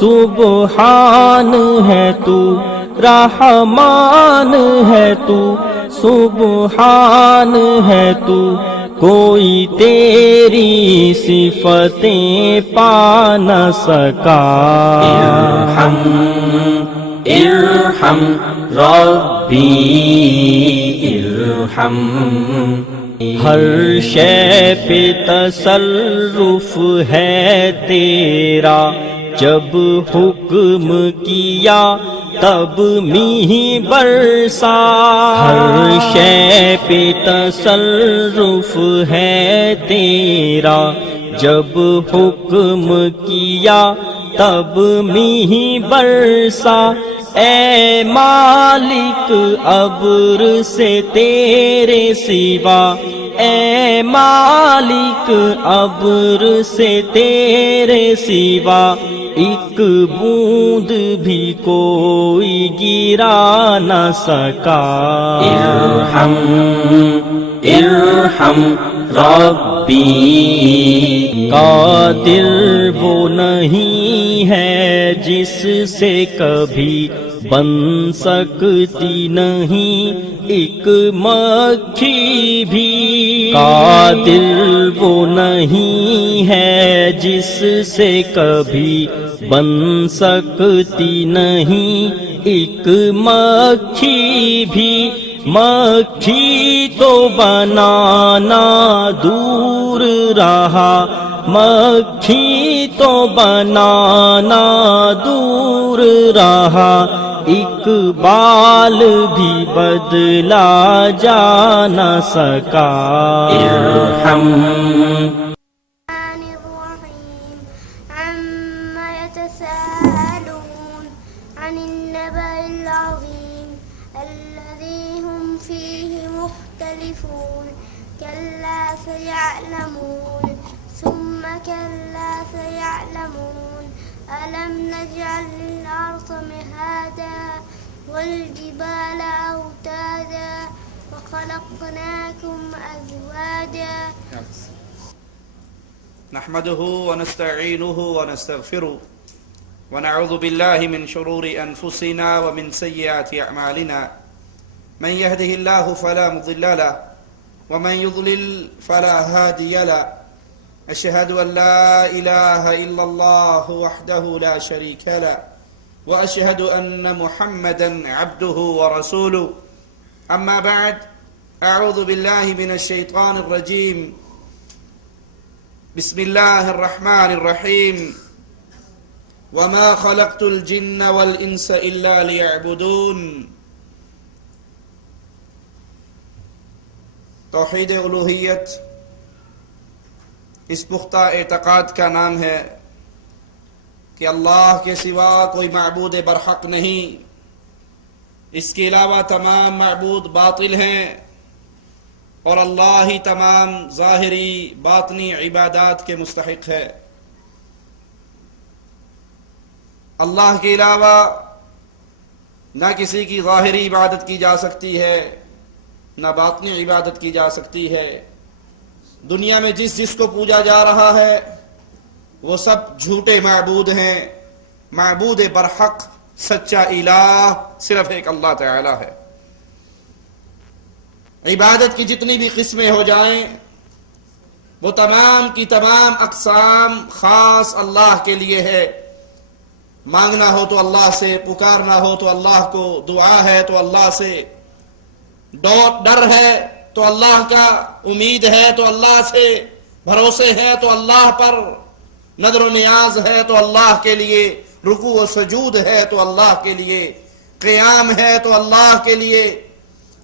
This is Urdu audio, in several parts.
سبحان ہے تو، رحمان ہے تو، سبحان ہے تو، کوئی تیری صفتیں پا نہ سکا۔ ارحم ارحم ربی ارحم، ہر شے پہ تصرف ہے تیرا، جب حکم کیا تب میہ برسا۔ ہر شے پہ تصرف ہے تیرا، جب حکم کیا تب میہ برسا۔ اے مالک ابر سے تیرے سوا، اے مالک ابر سے تیرے سوا، ایک بوند بھی کوئی گرا نہ سکا۔ ارحم ارحم ربی، قادر وہ نہیں ہے جس سے کبھی بن سکتی نہیں ایک مکھی بھی۔ قادر وہ نہیں ہے جس سے کبھی بن سکتی نہیں ایک مکھی بھی۔ مکھی تو بنانا دور رہا، مکھی تو بنانا دور رہا، ایک بال بھی بدلا جا نہ سکا۔ ارحم عما يتساءلون عن النبأ العظيم الذي هم فيه مختلفون كلا سيعلمون ثم كلا سيعلمون ألم نجعل الأرض مهادا والجبال أوتادا وخلقناكم أزواجا نحمده ونستعينه ونستغفره ونعوذ بالله من شرور أنفسنا ومن سيئات أعمالنا، من يهده الله فلا مضل له ومن يضلل فلا هادي له، أشهد أن لا إله إلا الله وحده لا شريك له، وأشهد أن محمدا عبده ورسوله، أما بعد، أعوذ بالله من الشيطان الرجيم، بسم الله الرحمن الرحيم، وما خلقت الجن والإنس إلا ليعبدون۔ توحید الوہیت اس پختہ اعتقاد کا نام ہے کہ اللہ کے سوا کوئی معبود برحق نہیں، اس کے علاوہ تمام معبود باطل ہیں، اور اللہ ہی تمام ظاہری باطنی عبادات کے مستحق ہے۔ اللہ کے علاوہ نہ کسی کی ظاہری عبادت کی جا سکتی ہے، نہ باطنی عبادت کی جا سکتی ہے۔ دنیا میں جس کو پوجا جا رہا ہے وہ سب جھوٹے معبود ہیں۔ معبود برحق سچا الہ صرف ایک اللہ تعالی ہے۔ عبادت کی جتنی بھی قسمیں ہو جائیں وہ تمام کی تمام اقسام خاص اللہ کے لیے ہے۔ مانگنا ہو تو اللہ سے، پکارنا ہو تو اللہ کو، دعا ہے تو اللہ سے، ڈر ہے تو اللہ کا، امید ہے تو اللہ سے، بھروسے ہے تو اللہ پر، نظر و نیاز ہے تو اللہ کے لیے، رکوع و سجود ہے تو اللہ کے لیے، قیام ہے تو اللہ کے لیے،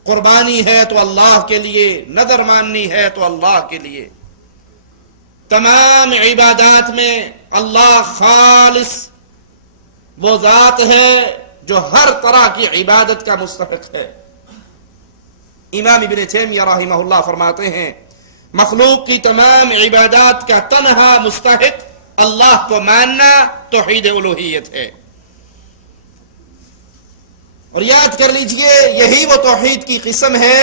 قربانی ہے تو اللہ کے لیے، نظر ماننی ہے تو اللہ کے لیے۔ تمام عبادات میں اللہ خالص وہ ذات ہے جو ہر طرح کی عبادت کا مستحق ہے۔ امام ابن تیمیہ رحمہ اللہ فرماتے ہیں مخلوق کی تمام عبادات کا تنہا مستحق اللہ کو ماننا توحید الوہیت ہے۔ اور یاد کر لیجئے یہی وہ توحید کی قسم ہے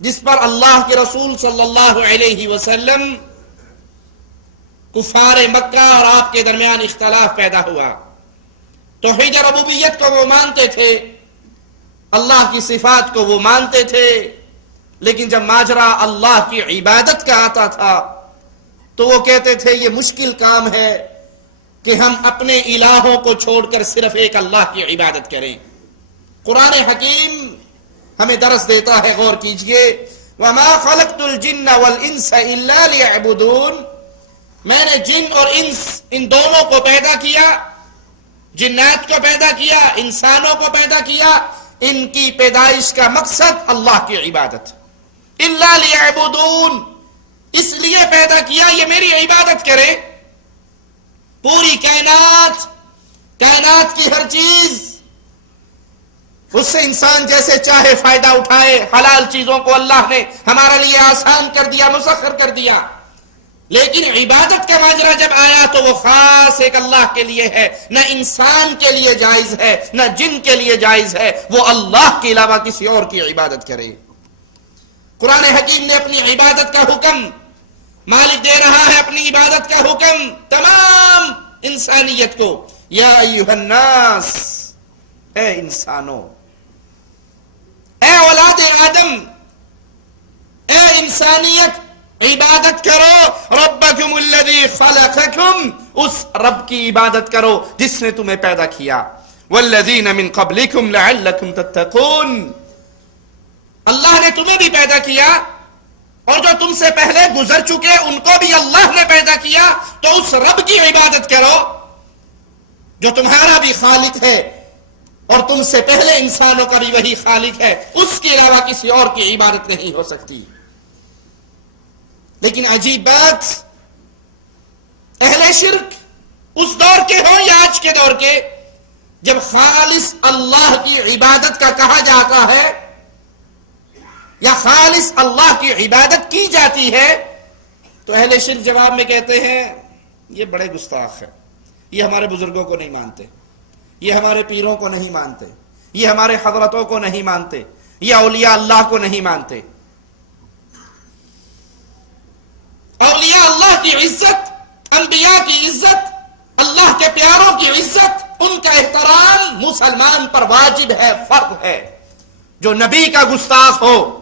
جس پر اللہ کے رسول صلی اللہ علیہ وسلم کفار مکہ اور آپ کے درمیان اختلاف پیدا ہوا. توحید ربوبیت کو وہ مانتے تھے, اللہ کی صفات کو وہ مانتے تھے, لیکن جب ماجرا اللہ کی عبادت کا آتا تھا تو وہ کہتے تھے یہ مشکل کام ہے کہ ہم اپنے الہوں کو چھوڑ کر صرف ایک اللہ کی عبادت کریں. قرآن حکیم ہمیں درس دیتا ہے, غور کیجئے. وَمَا خَلَقْتُ الْجِنَّ وَالْإِنسَ إِلَّا لِيَعْبُدُونَ, میں نے جن اور انس ان دونوں کو پیدا کیا, جنات کو پیدا کیا, انسانوں کو پیدا کیا. ان کی پیدائش کا مقصد اللہ کی عبادت. إِلَّا لِيَعْبُدُونَ, اس لیے پیدا کیا یہ میری عبادت کرے. پوری کائنات کی ہر چیز, اس سے انسان جیسے چاہے فائدہ اٹھائے. حلال چیزوں کو اللہ نے ہمارے لیے آسان کر دیا, مسخر کر دیا, لیکن عبادت کا ماجرا جب آیا تو وہ خاص ایک اللہ کے لیے ہے. نہ انسان کے لیے جائز ہے, نہ جن کے لیے جائز ہے وہ اللہ کے علاوہ کسی اور کی عبادت کرے. قرآن حکیم نے اپنی عبادت کا حکم, مالک دے رہا ہے اپنی عبادت کا حکم تمام انسانیت کو. یا ایھا الناس, اے انسانوں, اے اولاد آدم, اے انسانیت, عبادت کرو ربکم الذی خلقکم, اس رب کی عبادت کرو جس نے تمہیں پیدا کیا. والذین من قبلکم لعلکم تتقون, اللہ نے تمہیں بھی پیدا کیا اور جو تم سے پہلے گزر چکے ان کو بھی اللہ نے پیدا کیا. تو اس رب کی عبادت کرو جو تمہارا بھی خالق ہے اور تم سے پہلے انسانوں کا بھی وہی خالق ہے. اس کے علاوہ کسی اور کی عبادت نہیں ہو سکتی. لیکن عجیب بات, اہل شرک اس دور کے ہوں یا آج کے دور کے, جب خالص اللہ کی عبادت کا کہا جاتا ہے یا خالص اللہ کی عبادت کی جاتی ہے تو اہل شرک جواب میں کہتے ہیں یہ بڑے گستاخ ہیں, یہ ہمارے بزرگوں کو نہیں مانتے, یہ ہمارے پیروں کو نہیں مانتے, یہ ہمارے حضرتوں کو نہیں مانتے, یہ اولیاء اللہ کو نہیں مانتے. اولیاء اللہ کی عزت, انبیاء کی عزت, اللہ کے پیاروں کی عزت, ان کا احترام مسلمان پر واجب ہے, فرض ہے. جو نبی کا گستاخ ہو,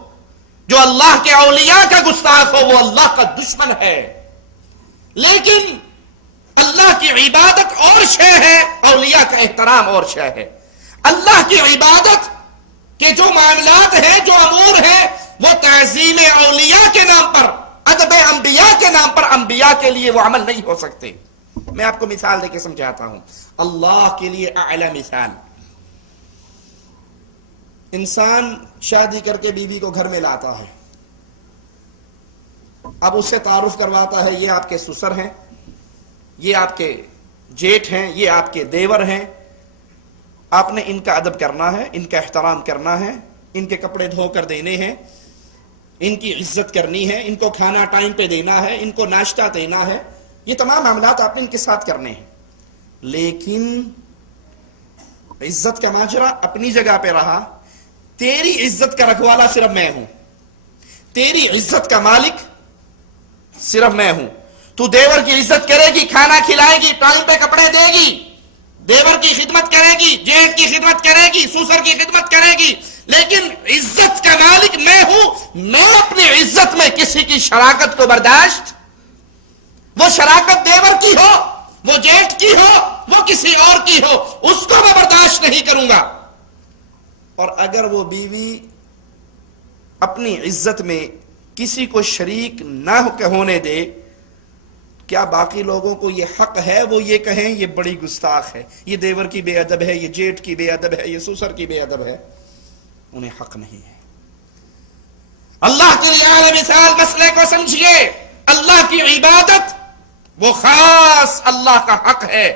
جو اللہ کے اولیاء کا گستاخ ہو, وہ اللہ کا دشمن ہے. لیکن اللہ کی عبادت اور شے ہے, اولیاء کا احترام اور شے ہے. اللہ کی عبادت کے جو معاملات ہیں, جو امور ہیں, وہ تعظیم اولیاء کے نام پر, ادب انبیاء کے نام پر, انبیاء کے لیے وہ عمل نہیں ہو سکتے. میں آپ کو مثال دے کے سمجھاتا ہوں. اللہ کے لیے اعلی مثال, انسان شادی کر کے بیوی کو گھر میں لاتا ہے, اب اسے تعارف کرواتا ہے یہ آپ کے سسر ہیں, یہ آپ کے جیٹھ ہیں, یہ آپ کے دیور ہیں, آپ نے ان کا ادب کرنا ہے, ان کا احترام کرنا ہے, ان کے کپڑے دھو کر دینے ہیں, ان کی عزت کرنی ہے, ان کو کھانا ٹائم پہ دینا ہے, ان کو ناشتہ دینا ہے. یہ تمام معاملات آپ نے ان کے ساتھ کرنے ہیں. لیکن عزت کا ماجرا اپنی جگہ پہ رہا. تیری عزت کا رکھوالا صرف میں ہوں, تیری عزت کا مالک صرف میں ہوں. تو دیور کی عزت کرے گی, کھانا کھلائے گی, ٹائم پہ کپڑے دے گی, دیور کی خدمت کرے گی, جیٹھ کی خدمت کرے گی, سسر کی خدمت کرے گی, لیکن عزت کا مالک میں ہوں. میں اپنی عزت میں کسی کی شراکت کو برداشت, وہ شراکت دیور کی ہو, وہ جیٹھ کی ہو, وہ کسی اور کی ہو, اس کو میں برداشت نہیں کروں گا. اور اگر وہ بیوی اپنی عزت میں کسی کو شریک نہ ہونے دے, کیا باقی لوگوں کو یہ حق ہے وہ یہ کہیں یہ بڑی گستاخ ہے, یہ دیور کی بے ادب ہے, یہ جیٹھ کی بے ادب ہے, یہ سسر کی بے ادب ہے؟ انہیں حق نہیں ہے. اللہ کے لیے اعلی مثال مسئلے کو سمجھیے. اللہ کی عبادت وہ خاص اللہ کا حق ہے,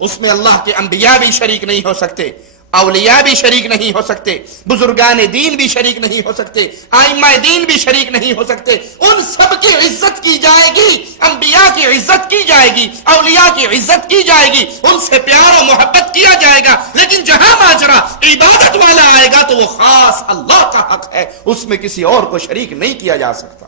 اس میں اللہ کے انبیاء بھی شریک نہیں ہو سکتے, اولیاء بھی شریک نہیں ہو سکتے, بزرگان دین بھی شریک نہیں ہو سکتے, ائمہ دین بھی شریک نہیں ہو سکتے. ان سب کی عزت کی جائے گی, انبیاء کی عزت کی جائے گی, اولیاء کی عزت کی جائے گی, ان سے پیار و محبت کیا جائے گا. لیکن جہاں ماجرا عبادت والا آئے گا تو وہ خاص اللہ کا حق ہے, اس میں کسی اور کو شریک نہیں کیا جا سکتا.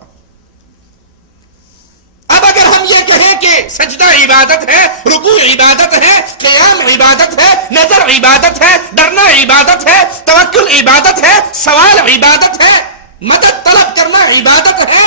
اب اگر ہم یہ کہیں کہ سجدہ عبادت ہے، رکوع عبادت ہے، قیام عبادت ہے، نظر عبادت ہے، ڈرنا عبادت ہے، توکل عبادت ہے، سوال عبادت ہے، مدد طلب کرنا عبادت ہے،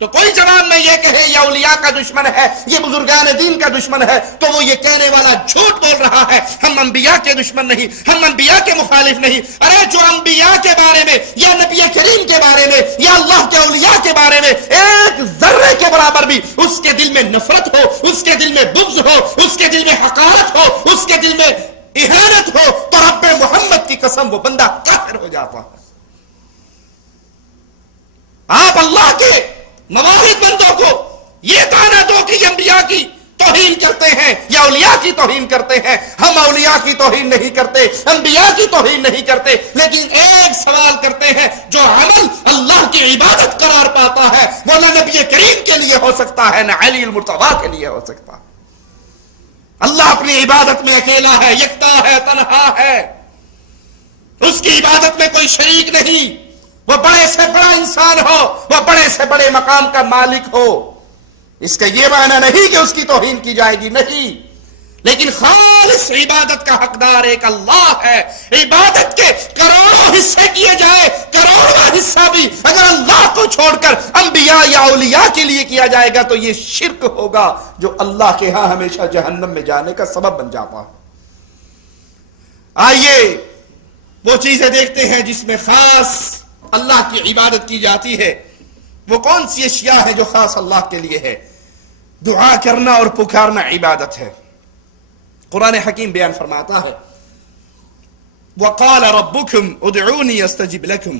تو کوئی جواب میں یہ کہے یہ اولیاء کا دشمن ہے، یہ بزرگان دین کا دشمن ہے، تو وہ یہ کہنے والا جھوٹ بول رہا ہے۔ ہم انبیاء کے دشمن نہیں، ہم انبیاء کے مخالف نہیں۔ ارے جو انبیاء کے بارے میں یا نبی کریم کے بارے میں یا اللہ کے اولیاء کے بارے میں ایک ذرے کے برابر بھی اس کے دل میں نفرت ہو، اس کے دل میں بغض ہو، اس کے دل میں حقارت ہو، اس کے دل میں اہانت ہو، تو رب محمد کی قسم وہ بندہ کافر ہو جاتا ہے۔ آپ اللہ کے مواحد بندوں کو یہ کہنا دو کہ یہ انبیاء کی توہین کرتے ہیں یا اولیاء کی توہین کرتے ہیں۔ ہم اولیاء کی توہین نہیں کرتے، انبیاء کی توہین نہیں کرتے، لیکن ایک سوال کرتے ہیں جو عمل اللہ کی عبادت قرار پاتا ہے وہ نہ نبی کریم کے لیے ہو سکتا ہے نہ علی المرتضیٰ کے لیے ہو سکتا ہے۔ اللہ اپنی عبادت میں اکیلا ہے، یکتا ہے، تنہا ہے، اس کی عبادت میں کوئی شریک نہیں۔ وہ بڑے سے بڑا انسان ہو، وہ بڑے سے بڑے مقام کا مالک ہو، اس کا یہ معنی نہیں کہ اس کی توہین کی جائے گی، نہیں، لیکن خالص عبادت کا حقدار ایک اللہ ہے۔ عبادت کے کروڑوں حصے کیے جائے، کروڑواں حصہ بھی اگر اللہ کو چھوڑ کر انبیاء یا اولیاء کے لیے کیا جائے گا تو یہ شرک ہوگا جو اللہ کے ہاں ہمیشہ جہنم میں جانے کا سبب بن جاتا ہے۔ آئیے وہ چیزیں دیکھتے ہیں جس میں خاص اللہ کی عبادت کی جاتی ہے۔ وہ کون سی اشیاء ہے جو خاص اللہ کے لیے ہے؟ دعا کرنا اور پکارنا عبادت ہے۔ قرآن حکیم بیان فرماتا ہے وَقَالَ رَبُّكُمْ اُدْعُونِي أَسْتَجِبْ لَكُمْ،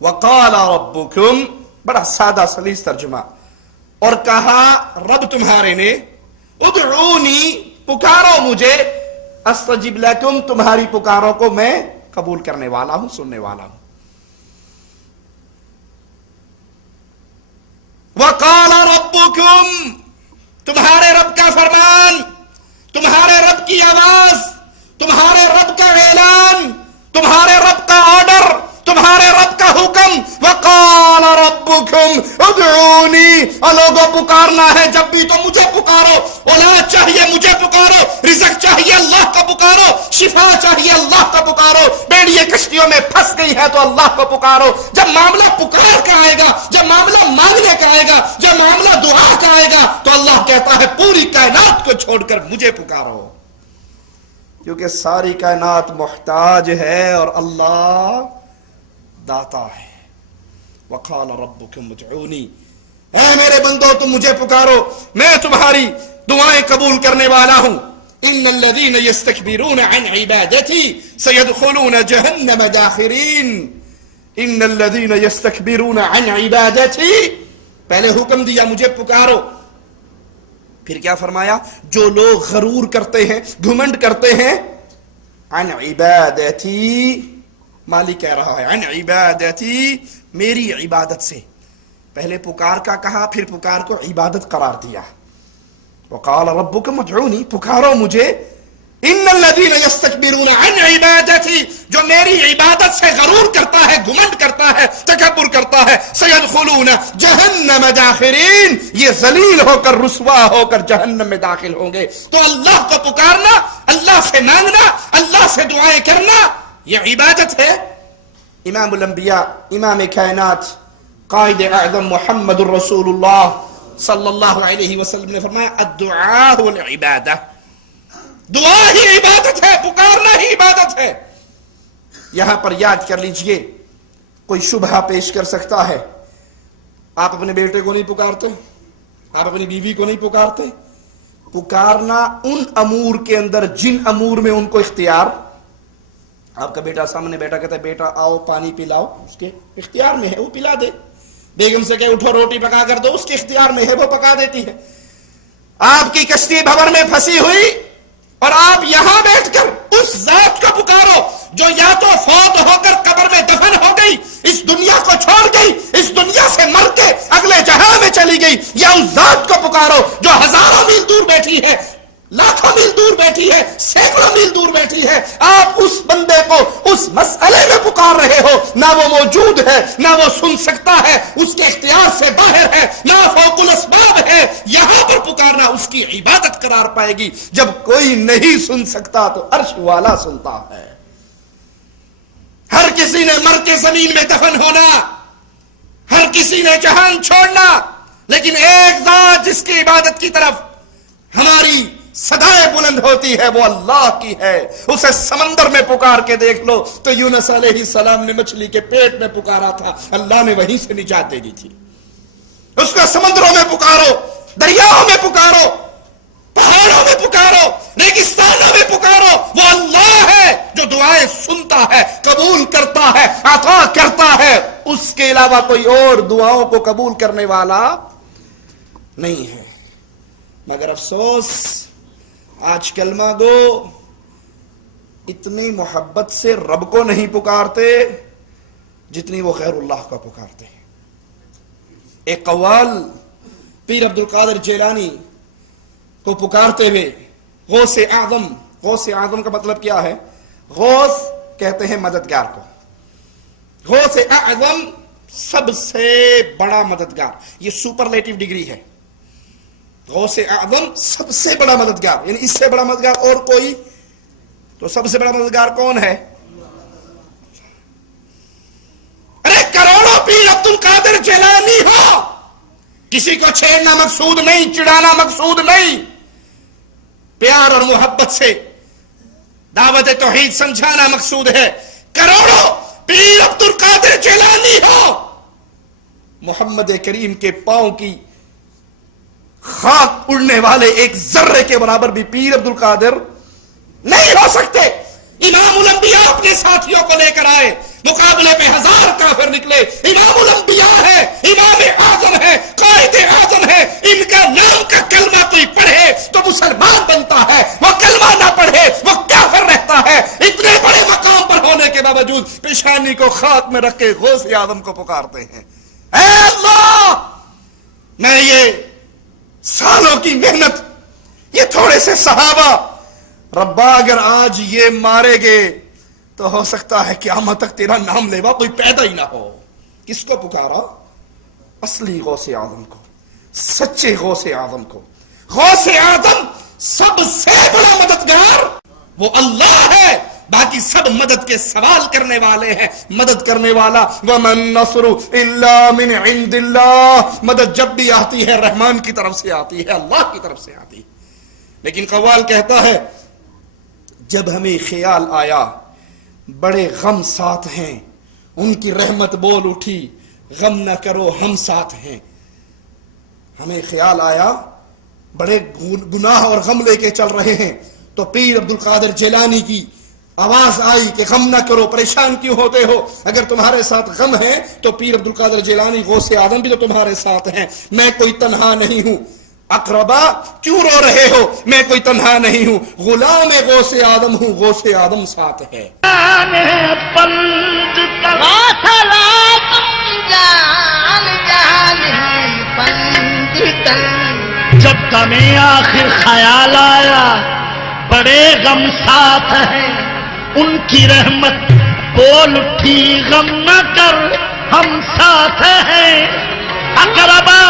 وَقَالَ رَبُّكُمْ، بڑا سادہ سلیس ترجمہ، اور کہا رب تمہارے نے، ادعونی، پکارو مجھے، استجب لکم، تمہاری پکاروں کو میں قبول کرنے والا ہوں، سننے والا ہوں۔ وَقَالَ رَبُّكُمْ، تمہارے رب کا فرمان، تمہارے رب کی آواز، تمہارے رب کا اعلان، تمہارے رب کا آرڈر، تمہارے رب کا حکم۔ وَقَالَ رَبُّكُمْ ادْعُونِي، لوگوں پکارنا ہے جب بھی تو مجھے پکارو، اولاد چاہیے مجھے پکارو، رزق چاہیے اللہ کا پکارو، شفا چاہیے اللہ کا پکارو، بیڑیاں کشتیوں میں پھنس گئی ہے تو اللہ کو پکارو۔ جب معاملہ پکار کا آئے گا، جب معاملہ مانگنے کا آئے گا، جب معاملہ دعا کا آئے گا تو اللہ کہتا ہے پوری کائنات کو چھوڑ کر مجھے پکارو، کیونکہ ساری کائنات محتاج ہے اور اللہ داتا ہے۔ وَقَالَ رَبُّكُمْ ادْعُونِي، اے میرے بندو تم مجھے پکارو، میں تمہاری دعائیں قبول کرنے والا ہوں۔ إِنَّ الَّذِينَ يَسْتَكْبِرُونَ عَنْ عِبَادَتِي سَيَدْخُلُونَ جَهَنَّمَ دَاخِرِينَ۔ إِنَّ الَّذِينَ يَسْتَكْبِرُونَ عَنْ عِبَادَتِي، پہلے حکم دیا مجھے پکارو، پھر کیا فرمایا؟ جو لوگ غرور کرتے ہیں، گھمنڈ کرتے ہیں، عن عبادتی، مالک کہہ رہا ہے عن عبادتی، میری عبادت سے، پہلے پکار کا کہا پھر پکار کو عبادت قرار دیا۔ وقال ربکم ادعونی، پکارو مجھے۔ ان الذین یستکبرون عن عبادتی، جو میری عبادت سے غرور کرتا ہے، گھمنڈ کرتا ہے، تکبر کرتا ہے، سیدخلون جہنم داخرین، یہ ذلیل ہو کر، رسوا ہو کر جہنم میں داخل ہوں گے۔ تو اللہ کو پکارنا، اللہ سے مانگنا، اللہ سے دعائیں کرنا، یہ عبادت ہے۔ امام الانبیاء، امام کائنات، قائد اعظم محمد الرسول اللہ صلی اللہ علیہ وسلم نے فرمایا الدعاء والعبادہ، دعا ہی عبادت ہے، پکارنا ہی عبادت ہے۔ یہاں پر یاد کر لیجئے، کوئی شبہہ پیش کر سکتا ہے، آپ اپنے بیٹے کو نہیں پکارتے، آپ اپنی بیوی کو نہیں پکارتے۔ پکارنا ان امور کے اندر جن امور میں ان کو اختیار، آپ کا بیٹا سامنے بیٹا کہتا ہے بیٹا آؤ پانی پلاؤ، اس کے اختیار میں ہے، وہ پلا دے۔ بیگم سے کہ اٹھو روٹی پکا کر دو، اس کے اختیار میں ہے، وہ پکا دیتی ہے۔ آپ کی کشتی بھور میں پھنسی ہوئی اور آپ یہاں بیٹھ کر اس ذات کو پکارو جو یا تو فوت ہو کر قبر میں دفن ہو گئی، اس دنیا کو چھوڑ گئی، اس دنیا سے مر کے اگلے جہاں میں چلی گئی، یا اس ذات کو پکارو جو ہزاروں میل دور بیٹھی ہے، لاکھوں میل دور بیٹھی ہے، سینکڑوں میل دور بیٹھی ہے، آپ اس بندے کو اس مسئلے میں پکار رہے ہو، نہ وہ موجود ہے، نہ وہ سن سکتا ہے، اس کے اختیار سے باہر ہے، نہ فوق الاسباب ہے، یہاں پر پکارنا اس کی عبادت قرار پائے گی۔ جب کوئی نہیں سن سکتا تو عرش والا سنتا ہے۔ ہر کسی نے مر کے زمین میں دفن ہونا، ہر کسی نے جہان چھوڑنا، لیکن ایک ذات جس کی عبادت کی طرف ہماری صدائیں بلند ہوتی ہے وہ اللہ کی ہے۔ اسے سمندر میں پکار کے دیکھ لو تو یونس علیہ السلام نے مچھلی کے پیٹ میں پکارا تھا، اللہ نے وہیں سے نجات دے دی تھی۔ اس کو سمندروں میں پکارو، دریاؤں میں پکارو، پہاڑوں میں پکارو، ریگستانوں میں پکارو، وہ اللہ ہے جو دعائیں سنتا ہے، قبول کرتا ہے، عطا کرتا ہے۔ اس کے علاوہ کوئی اور دعاؤں کو قبول کرنے والا نہیں ہے۔ مگر افسوس آج کلمہ گو اتنی محبت سے رب کو نہیں پکارتے جتنی وہ غیر اللہ کو پکارتے ہیں۔ ایک قوال پیر عبد القادر جیلانی کو پکارتے ہوئے غوث اعظم، غوث اعظم کا مطلب کیا ہے؟ غوث کہتے ہیں مددگار کو، غوث اعظم سب سے بڑا مددگار، یہ سپرلیٹو ڈگری ہے۔ غوث اعظم سب سے بڑا مددگار، یعنی اس سے بڑا مددگار اور کوئی؟ تو سب سے بڑا مددگار کون ہے؟ ارے کروڑوں پیر عبد القادر جیلانی ہو، کسی کو چھیڑنا مقصود نہیں، چڑھانا مقصود نہیں، پیار اور محبت سے دعوت توحید سمجھانا مقصود ہے۔ کروڑوں پیر عبد القادر جیلانی ہو، محمد کریم کے پاؤں کی خاک اڑنے والے ایک ذرے کے برابر بھی پیر عبد القادر نہیں ہو سکتے۔ امام الانبیاء اپنے ساتھیوں کو لے کر آئے، مقابلے پہ 1000 کافر نکلے۔ امام الانبیاء ہے، امام اعظم ہے، قائد اعظم ہے، ان کا نام کا کلمہ کوئی پڑھے تو مسلمان بنتا ہے، وہ کلمہ نہ پڑھے وہ کافر رہتا ہے۔ اتنے بڑے مقام پر ہونے کے باوجود پیشانی کو خاک میں رکھ کے غوث اعظم کو پکارتے ہیں۔ اے اللہ، میں یہ سالوں کی محنت، یہ تھوڑے سے صحابہ، ربا اگر آج یہ مارے گے تو ہو سکتا ہے قیامت تک تیرا نام لیوا کوئی پیدا ہی نہ ہو۔ کس کو پکارا؟ اصلی غوث اعظم کو، سچے غوث اعظم کو۔ غوث اعظم سب سے بڑا مددگار وہ اللہ ہے، باقی سب مدد کے سوال کرنے والے ہیں۔ مدد کرنے والا وَمَن نَّصْرُ إِلَّا مِنْ عِنْدِ اللَّهِ، مدد جب بھی آتی ہے رحمان کی طرف سے آتی ہے، اللہ کی طرف سے آتی ہے۔ لیکن قوال کہتا ہے جب ہمیں خیال آیا بڑے غم ساتھ ہیں، ان کی رحمت بول اٹھی غم نہ کرو ہم ساتھ ہیں۔ ہمیں خیال آیا بڑے گناہ اور غم لے کے چل رہے ہیں تو پیر عبد القادر جیلانی کی آواز آئی کہ غم نہ کرو، پریشان کیوں ہوتے ہو؟ اگر تمہارے ساتھ غم ہے تو پیر عبد القادر جیلانی غوث اعظم بھی تو تمہارے ساتھ ہیں، میں کوئی تنہا نہیں ہوں۔ اقربا کیوں رو رہے ہو؟ میں کوئی تنہا نہیں ہوں، غلام غوث اعظم ہوں، غوث اعظم ساتھ ہے۔ جب تمہیں آخر خیال آیا بڑے غم ساتھ ہیں، ان کی رحمت بول اٹھی غم نہ کر ہم ساتھ ہیں۔ اقربا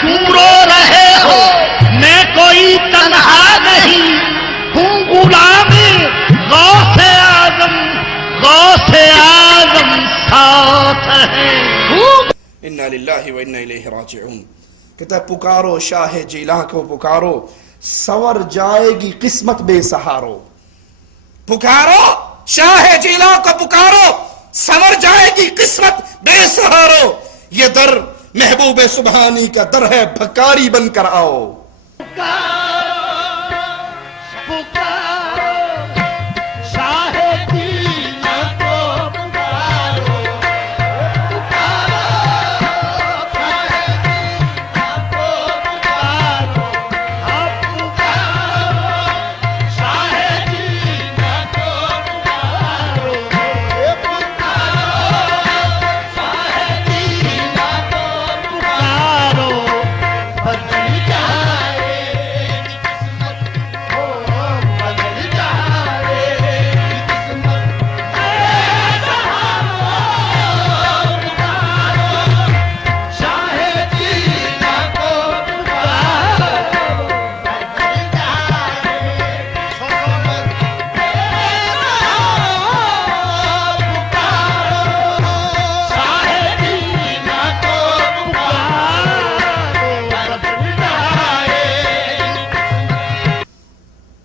کیوں رو رہے ہو؟ میں کوئی تنہا نہیں ہوں، غلام غوث اعظم، غوث اعظم ساتھ ہیں۔ انا للہ و انا الیہ راجعون۔ کہتا ہے پکارو شاہ جیلاں کو پکارو، سور جائے گی قسمت بے سہارو۔ پکارو شاہ جیلاں کو پکارو، سور جائے گی قسمت بے سہارو۔ یہ در محبوب سبحانی کا در ہے، بھکاری بن کر آؤ۔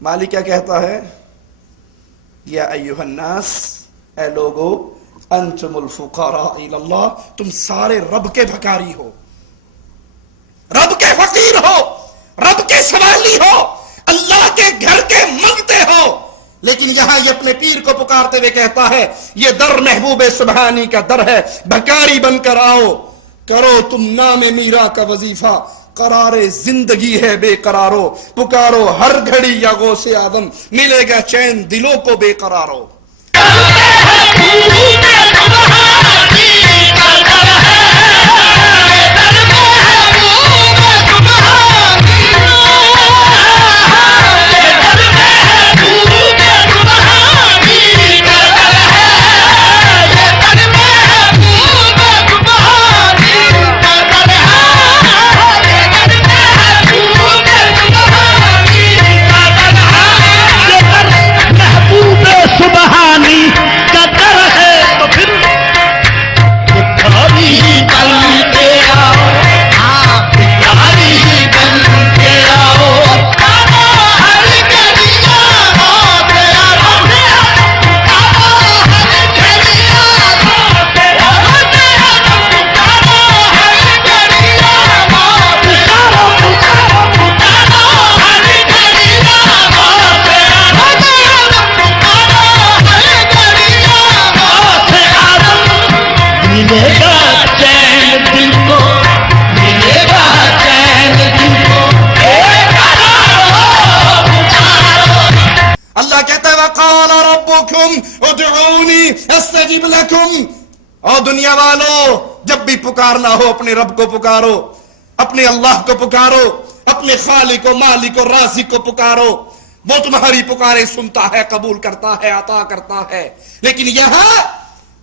مالک کیا کہتا ہے؟ یا ایھا الناس، اے لوگو، انتم الفقراء الی اللہ، تم سارے رب کے بھکاری ہو، رب کے فقیر ہو، رب کے سوالی ہو، اللہ کے گھر کے منگتے ہو. لیکن یہاں یہ اپنے پیر کو پکارتے ہوئے کہتا ہے یہ در محبوب سبحانی کا در ہے، بھکاری بن کر آؤ، کرو تم نام میرا کا وظیفہ، قرار زندگی ہے بے قرارو، پکارو ہر گھڑی یا غوث اعظم، ملے گا چین دلوں کو بے قرارو. اللہ کہتا ہے وقال ربکم ادعونی استجب لکم. اور دنیا والو، جب بھی پکارنا ہو اپنے رب کو پکارو، اپنے اللہ کو پکارو، اپنے خالق و مالک و رازق کو پکارو، وہ تمہاری پکارے سنتا ہے، قبول کرتا ہے، عطا کرتا ہے. لیکن یہاں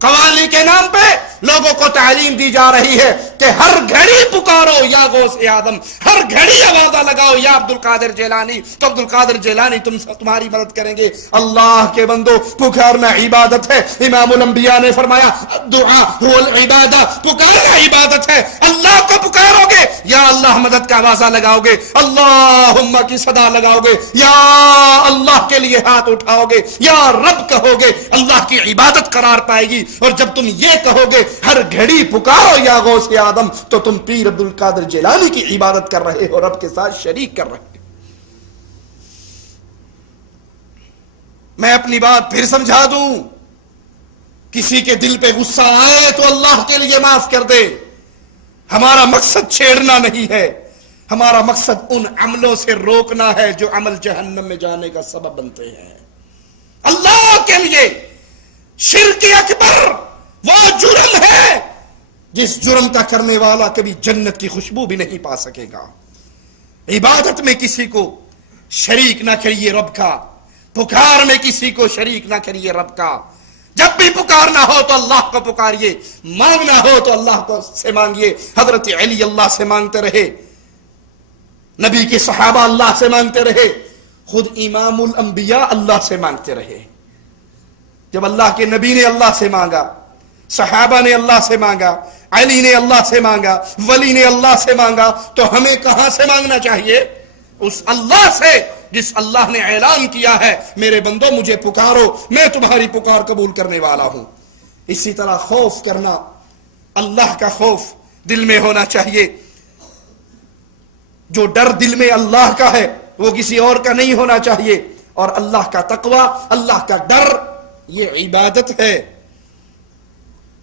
قوالی کے نام پہ لوگوں کو تعلیم دی جا رہی ہے کہ ہر گھڑی پکارو یا غوث اعظم، ہر گھڑی آوازہ لگاؤ یا عبد القادر جیلانی، تو عبد القادر جیلانی تمہاری مدد کریں گے. اللہ کے بندو، پکارنا عبادت ہے. امام الانبیاء نے فرمایا دعا هو العبادہ، پکارنا عبادت ہے. اللہ کو پکارو گے یا اللہ مدد کا آوازہ لگاؤ گے، اللہم کی صدا لگاؤ گے، یا اللہ کے لیے ہاتھ اٹھاؤ گے، یا رب کہو گے، اللہ کی عبادت قرار پائے گی. اور جب تم یہ کہو گے ہر گھڑی پکارو یا غوث اعظم، تو تم پیر عبد القادر جیلانی کی عبادت کر رہے ہو، رب کے ساتھ شریک کر رہے ہو. میں اپنی بات پھر سمجھا دوں، کسی کے دل پہ غصہ آئے تو اللہ کے لیے معاف کر دے. ہمارا مقصد چھیڑنا نہیں ہے، ہمارا مقصد ان عملوں سے روکنا ہے جو عمل جہنم میں جانے کا سبب بنتے ہیں. اللہ کے لیے شرک اکبر وہ جرم ہے جس جرم کا کرنے والا کبھی جنت کی خوشبو بھی نہیں پا سکے گا. عبادت میں کسی کو شریک نہ کریے رب کا، پکار میں کسی کو شریک نہ کریے رب کا. جب بھی پکارنا ہو تو اللہ کو پکاریے، مانگنا ہو تو اللہ کو سے مانگیے. حضرت علی اللہ سے مانگتے رہے، نبی کے صحابہ اللہ سے مانگتے رہے، خود امام الانبیاء اللہ سے مانگتے رہے. جب اللہ کے نبی نے اللہ سے مانگا، صحابہ نے اللہ سے مانگا، علی نے اللہ سے مانگا، ولی نے اللہ سے مانگا، تو ہمیں کہاں سے مانگنا چاہیے؟ اس اللہ سے جس اللہ نے اعلان کیا ہے میرے بندو مجھے پکارو، میں تمہاری پکار قبول کرنے والا ہوں. اسی طرح خوف کرنا، اللہ کا خوف دل میں ہونا چاہیے. جو ڈر دل میں اللہ کا ہے وہ کسی اور کا نہیں ہونا چاہیے. اور اللہ کا تقوی، اللہ کا ڈر، یہ عبادت ہے.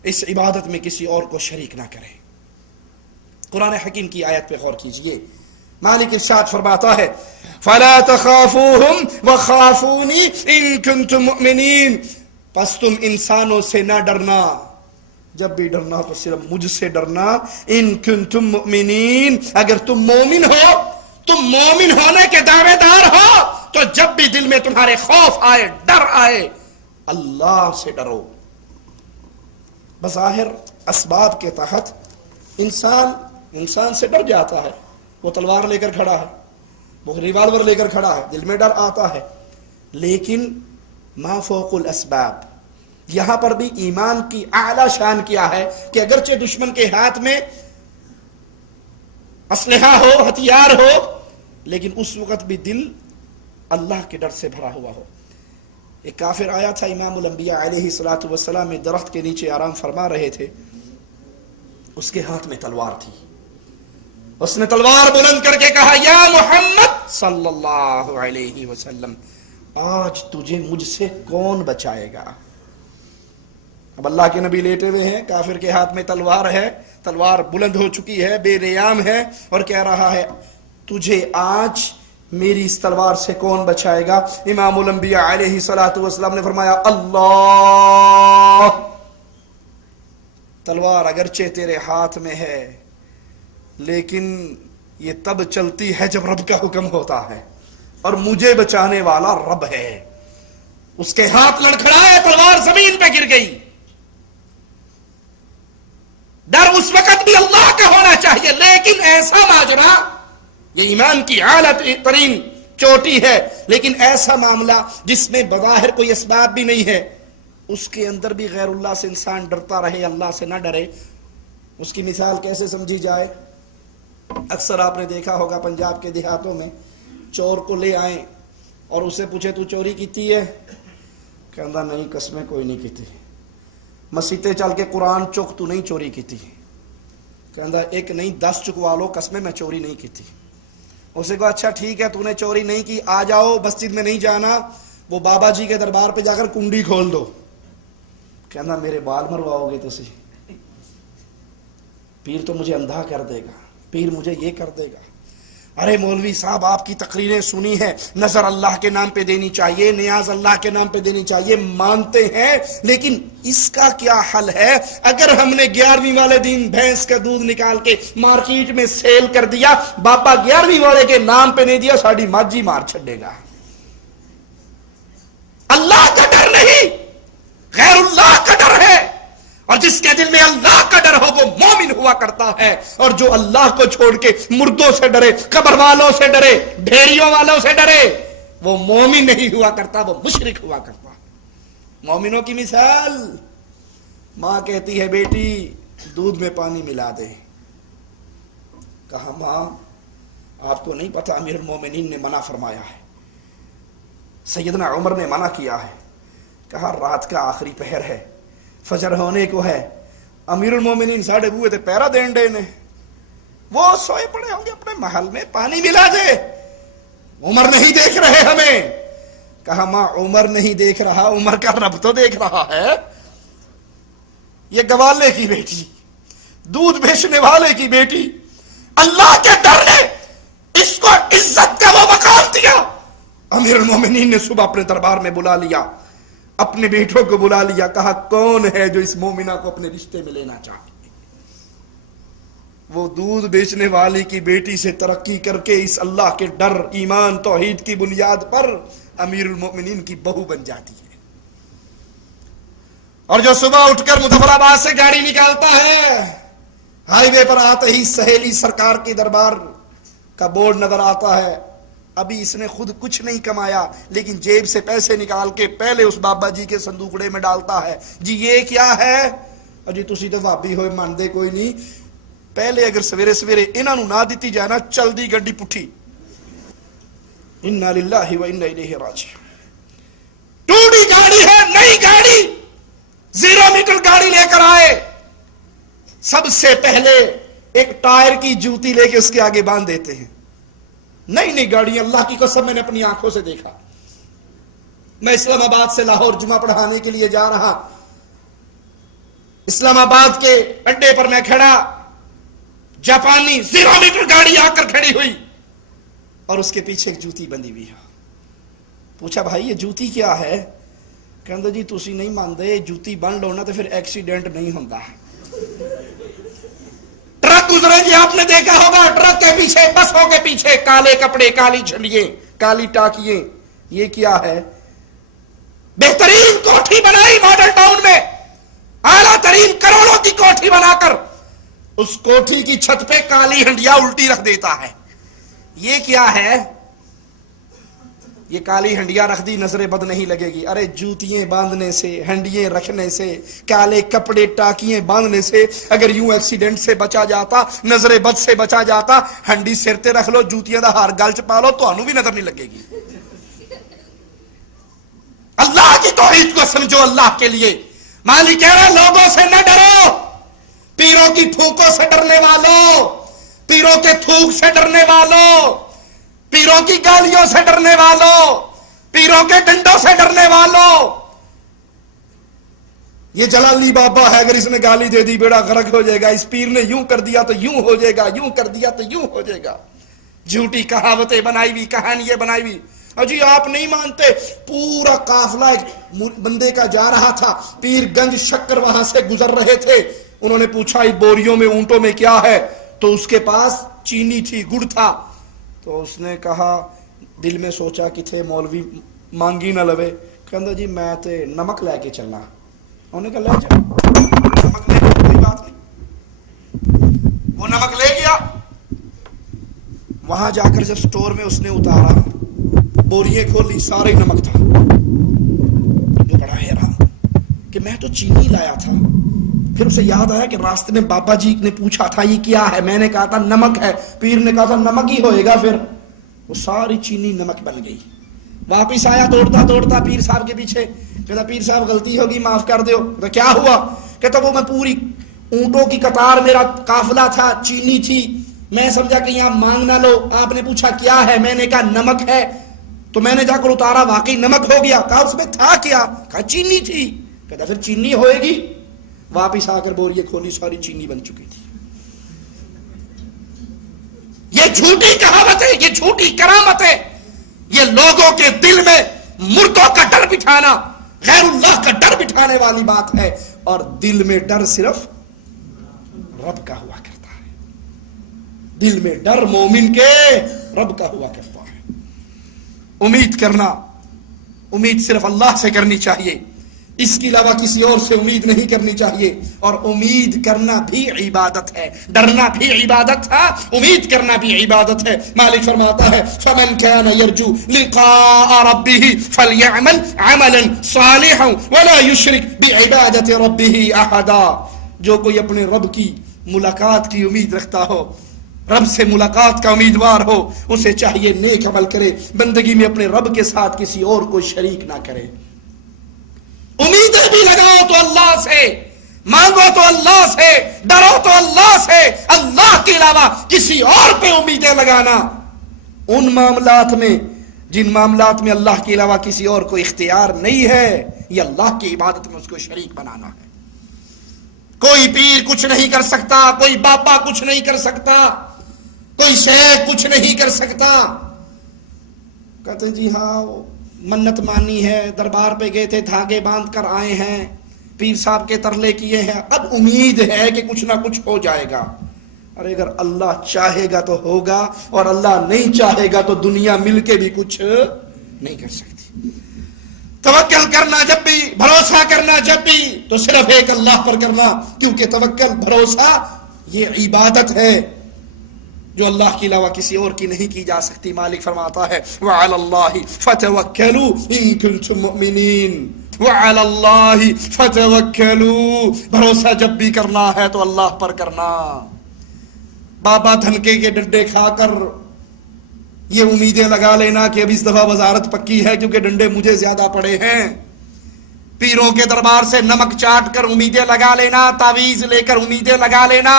اس عبادت میں کسی اور کو شریک نہ کرے. قرآن حکیم کی آیت پہ غور کیجئے. مالک ارشاد فرماتا ہے فَلَا تَخَافُوهُمْ وَخَافُونِي إِن كُنتُم مُؤْمِنِينَ. پس تم انسانوں سے نہ ڈرنا، جب بھی ڈرنا تو صرف مجھ سے ڈرنا. ان کنتم مؤمنین، اگر تم مومن ہو، تم مومن ہونے کے دعوے دار ہو، تو جب بھی دل میں تمہارے خوف آئے، ڈر آئے، اللہ سے ڈرو. بظاہر اسباب کے تحت انسان سے ڈر جاتا ہے. وہ تلوار لے کر کھڑا ہے، وہ ریوالور لے کر کھڑا ہے، دل میں ڈر آتا ہے. لیکن ما فوق الاسباب، یہاں پر بھی ایمان کی اعلی شان کیا ہے کہ اگرچہ دشمن کے ہاتھ میں اسلحہ ہو، ہتھیار ہو، لیکن اس وقت بھی دل اللہ کے ڈر سے بھرا ہوا ہو. ایک کافر آیا تھا امام الانبیاء علیہ الصلوۃ والسلام میں درخت کے نیچے آرام فرما رہے تھے. اس کے ہاتھ میں تلوار تھی. اس نے تلوار بلند کر کے کہا یا محمد صلی اللہ علیہ وسلم آج تجھے مجھ سے کون بچائے گا. اب اللہ کے نبی لیٹے ہوئے ہیں, کافر کے ہاتھ میں تلوار ہے, تلوار بلند ہو چکی ہے, بے نیام ہے, اور کہہ رہا ہے تجھے آج میری اس تلوار سے کون بچائے گا. امام الانبیاء علیہ الصلوۃ والسلام نے فرمایا اللہ. تلوار اگرچہ تیرے ہاتھ میں ہے لیکن یہ تب چلتی ہے جب رب کا حکم ہوتا ہے, اور مجھے بچانے والا رب ہے. اس کے ہاتھ لڑکھڑائے, تلوار زمین پہ گر گئی. ڈر اس وقت بھی اللہ کا ہونا چاہیے, لیکن ایسا ماجرا, یہ ایمان کی اعلی ترین چوٹی ہے, لیکن ایسا معاملہ جس میں بظاہر کوئی اسباب بھی نہیں ہے, اس کے اندر بھی غیر اللہ سے انسان ڈرتا رہے, اللہ سے نہ ڈرے. اس کی مثال کیسے سمجھی جائے؟ اکثر آپ نے دیکھا ہوگا پنجاب کے دیہاتوں میں چور کو لے آئیں اور اسے پوچھے تو چوری کیتی ہے, کہندا نہیں قسمیں کوئی نہیں کیتی. مسیتے چل کے قرآن چک تو نہیں چوری کیتی, کہندا ایک نہیں 10 چکوا لو قسمیں میں چوری نہیں کیتی. اسے کہا اچھا ٹھیک ہے تو نے چوری نہیں کی, آ جاؤ مسجد میں نہیں جانا, وہ بابا جی کے دربار پہ جا کر کنڈی کھول دو. کہنا میرے بال مرواؤ گے تسی, پیر تو مجھے اندھا کر دے گا, پیر مجھے یہ کر دے گا. ارے مولوی صاحب آپ کی تقریریں سنی ہیں, نظر اللہ کے نام پہ دینی چاہیے, نیاز اللہ کے نام پہ دینی چاہیے, مانتے ہیں, لیکن اس کا کیا حل ہے؟ اگر ہم نے 11ویں والے دن بھینس کا دودھ نکال کے مارکیٹ میں سیل کر دیا, بابا 11ویں والے کے نام پہ نہیں دیا, ساڑی ماجی مار چھڑے گا. اللہ کا ڈر نہیں, غیر اللہ کا ڈر ہے. اور جس کے دل میں اللہ کا ڈر ہو وہ مومن ہوا کرتا ہے, اور جو اللہ کو چھوڑ کے مردوں سے ڈرے, قبر والوں سے ڈرے, ڈھیریوں والوں سے ڈرے, وہ مومن نہیں ہوا کرتا, وہ مشرک ہوا کرتا. مومنوں کی مثال, ماں کہتی ہے بیٹی دودھ میں پانی ملا دے. کہا ماں آپ کو نہیں پتا امیر المومنین نے منع فرمایا ہے, سیدنا عمر نے منع کیا ہے. کہا رات کا آخری پہر ہے, فجر ہونے کو ہے, امیر المومنین ساڑھے بوئے تھے پیرا دین ڈے نے, وہ سوئے پڑے ہوں گے اپنے محل میں, پانی ملا دے, عمر نہیں دیکھ رہے ہمیں. کہا ماں عمر نہیں دیکھ رہا, عمر کا رب تو دیکھ رہا ہے. یہ گوالے کی بیٹی, دودھ بیچنے والے کی بیٹی, اللہ کے ڈر نے اس کو عزت کا وہ مقام دیا. امیر المومنین نے صبح اپنے دربار میں بلا لیا, اپنے بیٹوں کو بلا لیا, کہا کون ہے جو اس مومنہ کو اپنے رشتے میں لینا چاہتے؟ وہ دودھ بیچنے والی کی بیٹی سے ترقی کر کے اس اللہ کے ڈر, ایمان, توحید کی بنیاد پر امیر المؤمنین کی بہو بن جاتی ہے. اور جو صبح اٹھ کر مظفر آباد سے گاڑی نکالتا ہے, ہائی وے پر آتے ہی سہیلی سرکار کے دربار کا بورڈ نظر آتا ہے. ابھی اس نے خود کچھ نہیں کمایا, لیکن جیب سے پیسے نکال کے پہلے اس بابا جی کے صندوقڑے میں ڈالتا ہے. جی یہ کیا ہے؟ جی تسی تو بھابی ہوئے مانتے کوئی نہیں, پہلے اگر سویرے سویرے انہاں نو نہ دیتی جائے نا, چل دی گڈی پٹھی. انا للہ و انا الیہ راجعون. ٹوٹی گاڑی ہے, نئی گاڑی, 0 میٹر گاڑی لے کر آئے, سب سے پہلے ایک ٹائر کی جوتی لے کے اس کے آگے باندھ دیتے ہیں. نئی گاڑی, اللہ کی قسم میں نے اپنی آنکھوں سے دیکھا. میں اسلام آباد سے لاہور جمعہ پڑھانے کے لیے جا رہا, اسلام آباد کے اڈے پر میں کھڑا, جاپانی 0 میٹر گاڑی آ کر کھڑی ہوئی اور اس کے پیچھے ایک جوتی بندھی ہوئی ہے. پوچھا بھائی یہ جوتی کیا ہے؟ کہندے جی تسی نہیں مانتے, جوتی بن لو نا تو پھر ایکسیڈنٹ نہیں ہوتا. ٹرک گزرے جی آپ نے دیکھا ہوگا, ٹرک کے پیچھے, بسوں کے پیچھے کالے کپڑے, کالی جھنڈیاں, کالی ٹاکیاں. یہ کیا ہے؟ بہترین کوٹھی بنائی ماڈل ٹاؤن میں, اعلیٰ ترین کروڑوں کی کوٹھی بنا کر اس کوٹھی کی چھت پہ کالی ہنڈیا الٹی رکھ دیتا ہے. یہ کیا ہے؟ یہ کالی ہنڈیا رکھ دی, نظر بد نہیں لگے گی. ارے جوتیاں باندھنے سے, ہنڈیاں رکھنے سے, کالے کپڑے ٹاکیاں باندھنے سے اگر یوں ایکسیڈنٹ سے بچا جاتا, نظر بد سے بچا جاتا, ہنڈی سر تے رکھ لو, جوتیاں دا ہار گل چ پا لو, تانوں بھی نظر نہیں لگے گی. توحید کو سمجھو اللہ کے لیے. مالک کہہ رہا لوگوں سے نہ ڈرو، پیروں کی تھوکوں سے ڈرنے والوں، پیروں کے تھوک سے ڈرنے والوں، پیروں کی گالیوں سے ڈرنے والوں، پیروں کے ڈنڈوں سے ڈرنے والوں. یہ جلالی بابا ہے، اگر اس نے گالی دے دی بیڑا غرق ہو جائے گا، اس پیر نے یوں کر دیا تو یوں ہو جائے گا، یوں کر دیا تو یوں ہو جائے گا. جھوٹی کہاوتیں بنائی ہوئی، کہانیاں بنائی ہوئی. جی آپ نہیں مانتے، پورا قافلہ ایک بندے کا جا رہا تھا، پیر گنج شکر وہاں سے گزر رہے تھے. انہوں نے پوچھا اس بوریوں میں اونٹوں میں کیا ہے؟ تو اس کے پاس چینی تھی، گڑ تھا. تو اس نے کہا، دل میں سوچا کہ تھے مولوی مانگی نہ لوے، کہندا جی میں تے نمک لے کے چلنا. انہوں نے کہا لے جا، نمک لے جا، کوئی بات نہیں. وہ نمک لے گیا. وہاں جا کر جب سٹور میں اس نے اتارا، بوریاں کھولی، سارے نمک تھا. جو بڑا حیران کہ میں تو چینی لایا تھا. پھر اسے یاد آیا کہ راستے میں بابا جی نے پوچھا تھا یہ کیا ہے، میں نے کہا تھا نمک ہے، پیر نے کہا تھا نمک ہی ہوئے گا. پھر وہ ساری چینی نمک بن گئی. واپس آیا دوڑتا دوڑتا پیر صاحب کے پیچھے، کہتا پیر صاحب غلطی ہوگی معاف کر دیو. تو کیا ہوا؟ کہتا وہ میں پوری اونٹوں کی قطار، میرا قافلہ تھا، چینی تھی، میں سمجھا کہ یہاں مانگ نہ لو، آپ نے پوچھا کیا ہے، میں نے کہا نمک ہے، تو میں نے جا کر اتارا، واقعی نمک ہو گیا. کہا اس میں تھا کیا؟ کہا چینی تھی. کہتا پھر چینی ہوئے گی. واپس آ کر بوریے کھولی، ساری چینی بن چکی تھی. یہ جھوٹی کہاوت ہے، یہ جھوٹی کرامت ہے. یہ لوگوں کے دل میں مردوں کا ڈر بٹھانا، غیر اللہ کا ڈر بٹھانے والی بات ہے. اور دل میں ڈر صرف رب کا ہوا کرتا ہے. دل میں ڈر مومن کے رب کا ہوا کرتا ہے. امید کرنا، امید صرف اللہ سے کرنی چاہیے، اس کے علاوہ کسی اور سے امید نہیں کرنی چاہیے. اور امید کرنا بھی عبادت ہے، ڈرنا بھی عبادت ہے، امید کرنا بھی عبادت ہے. مالک فرماتا ہے فمن كان يرجو لقاء ربه فليعمل عملا صالحا ولا يشرك بعبادة ربه احدا. جو کوئی اپنے رب کی ملاقات کی امید رکھتا ہو، رب سے ملاقات کا امیدوار ہو، اسے چاہیے نیک عمل کرے، بندگی میں اپنے رب کے ساتھ کسی اور کو شریک نہ کرے. امیدیں بھی لگاؤ تو اللہ سے، مانگو تو اللہ سے، ڈرو تو اللہ سے. اللہ کے علاوہ کسی اور پہ امیدیں لگانا ان معاملات میں جن معاملات میں اللہ کے علاوہ کسی اور کو اختیار نہیں ہے، یہ اللہ کی عبادت میں اس کو شریک بنانا ہے. کوئی پیر کچھ نہیں کر سکتا، کوئی بابا کچھ نہیں کر سکتا، کوئی شیخ کچھ نہیں کر سکتا. کہتے ہیں جی ہاں منت مانی ہے، دربار پہ گئے تھے، دھاگے باندھ کر آئے ہیں، پیر صاحب کے ترلے کیے ہیں، اب امید ہے کہ کچھ نہ کچھ ہو جائے گا. ارے اگر اللہ چاہے گا تو ہوگا، اور اللہ نہیں چاہے گا تو دنیا مل کے بھی کچھ نہیں کر سکتی. توکل کرنا جب بھی، بھروسہ کرنا جب بھی، تو صرف ایک اللہ پر کرنا، کیونکہ توکل، بھروسہ یہ عبادت ہے جو اللہ کے علاوہ کسی اور کی نہیں کی جا سکتی. مالک فرماتا ہے وَعَلَى اللَّهِ فَتَوَكَّلُوا إِن كُنتُم مُؤْمِنِينَ. وَعَلَى اللَّهِ فَتَوَكَّلُوا. بھروسہ جب بھی کرنا ہے تو اللہ پر کرنا. بابا دھنکے کے ڈنڈے کھا کر یہ امیدیں لگا لینا کہ اب اس دفعہ وزارت پکی ہے کیونکہ ڈنڈے مجھے زیادہ پڑے ہیں. پیروں کے دربار سے نمک چاٹ کر امیدیں لگا لینا، تعویذ لے کر امیدیں لگا لینا،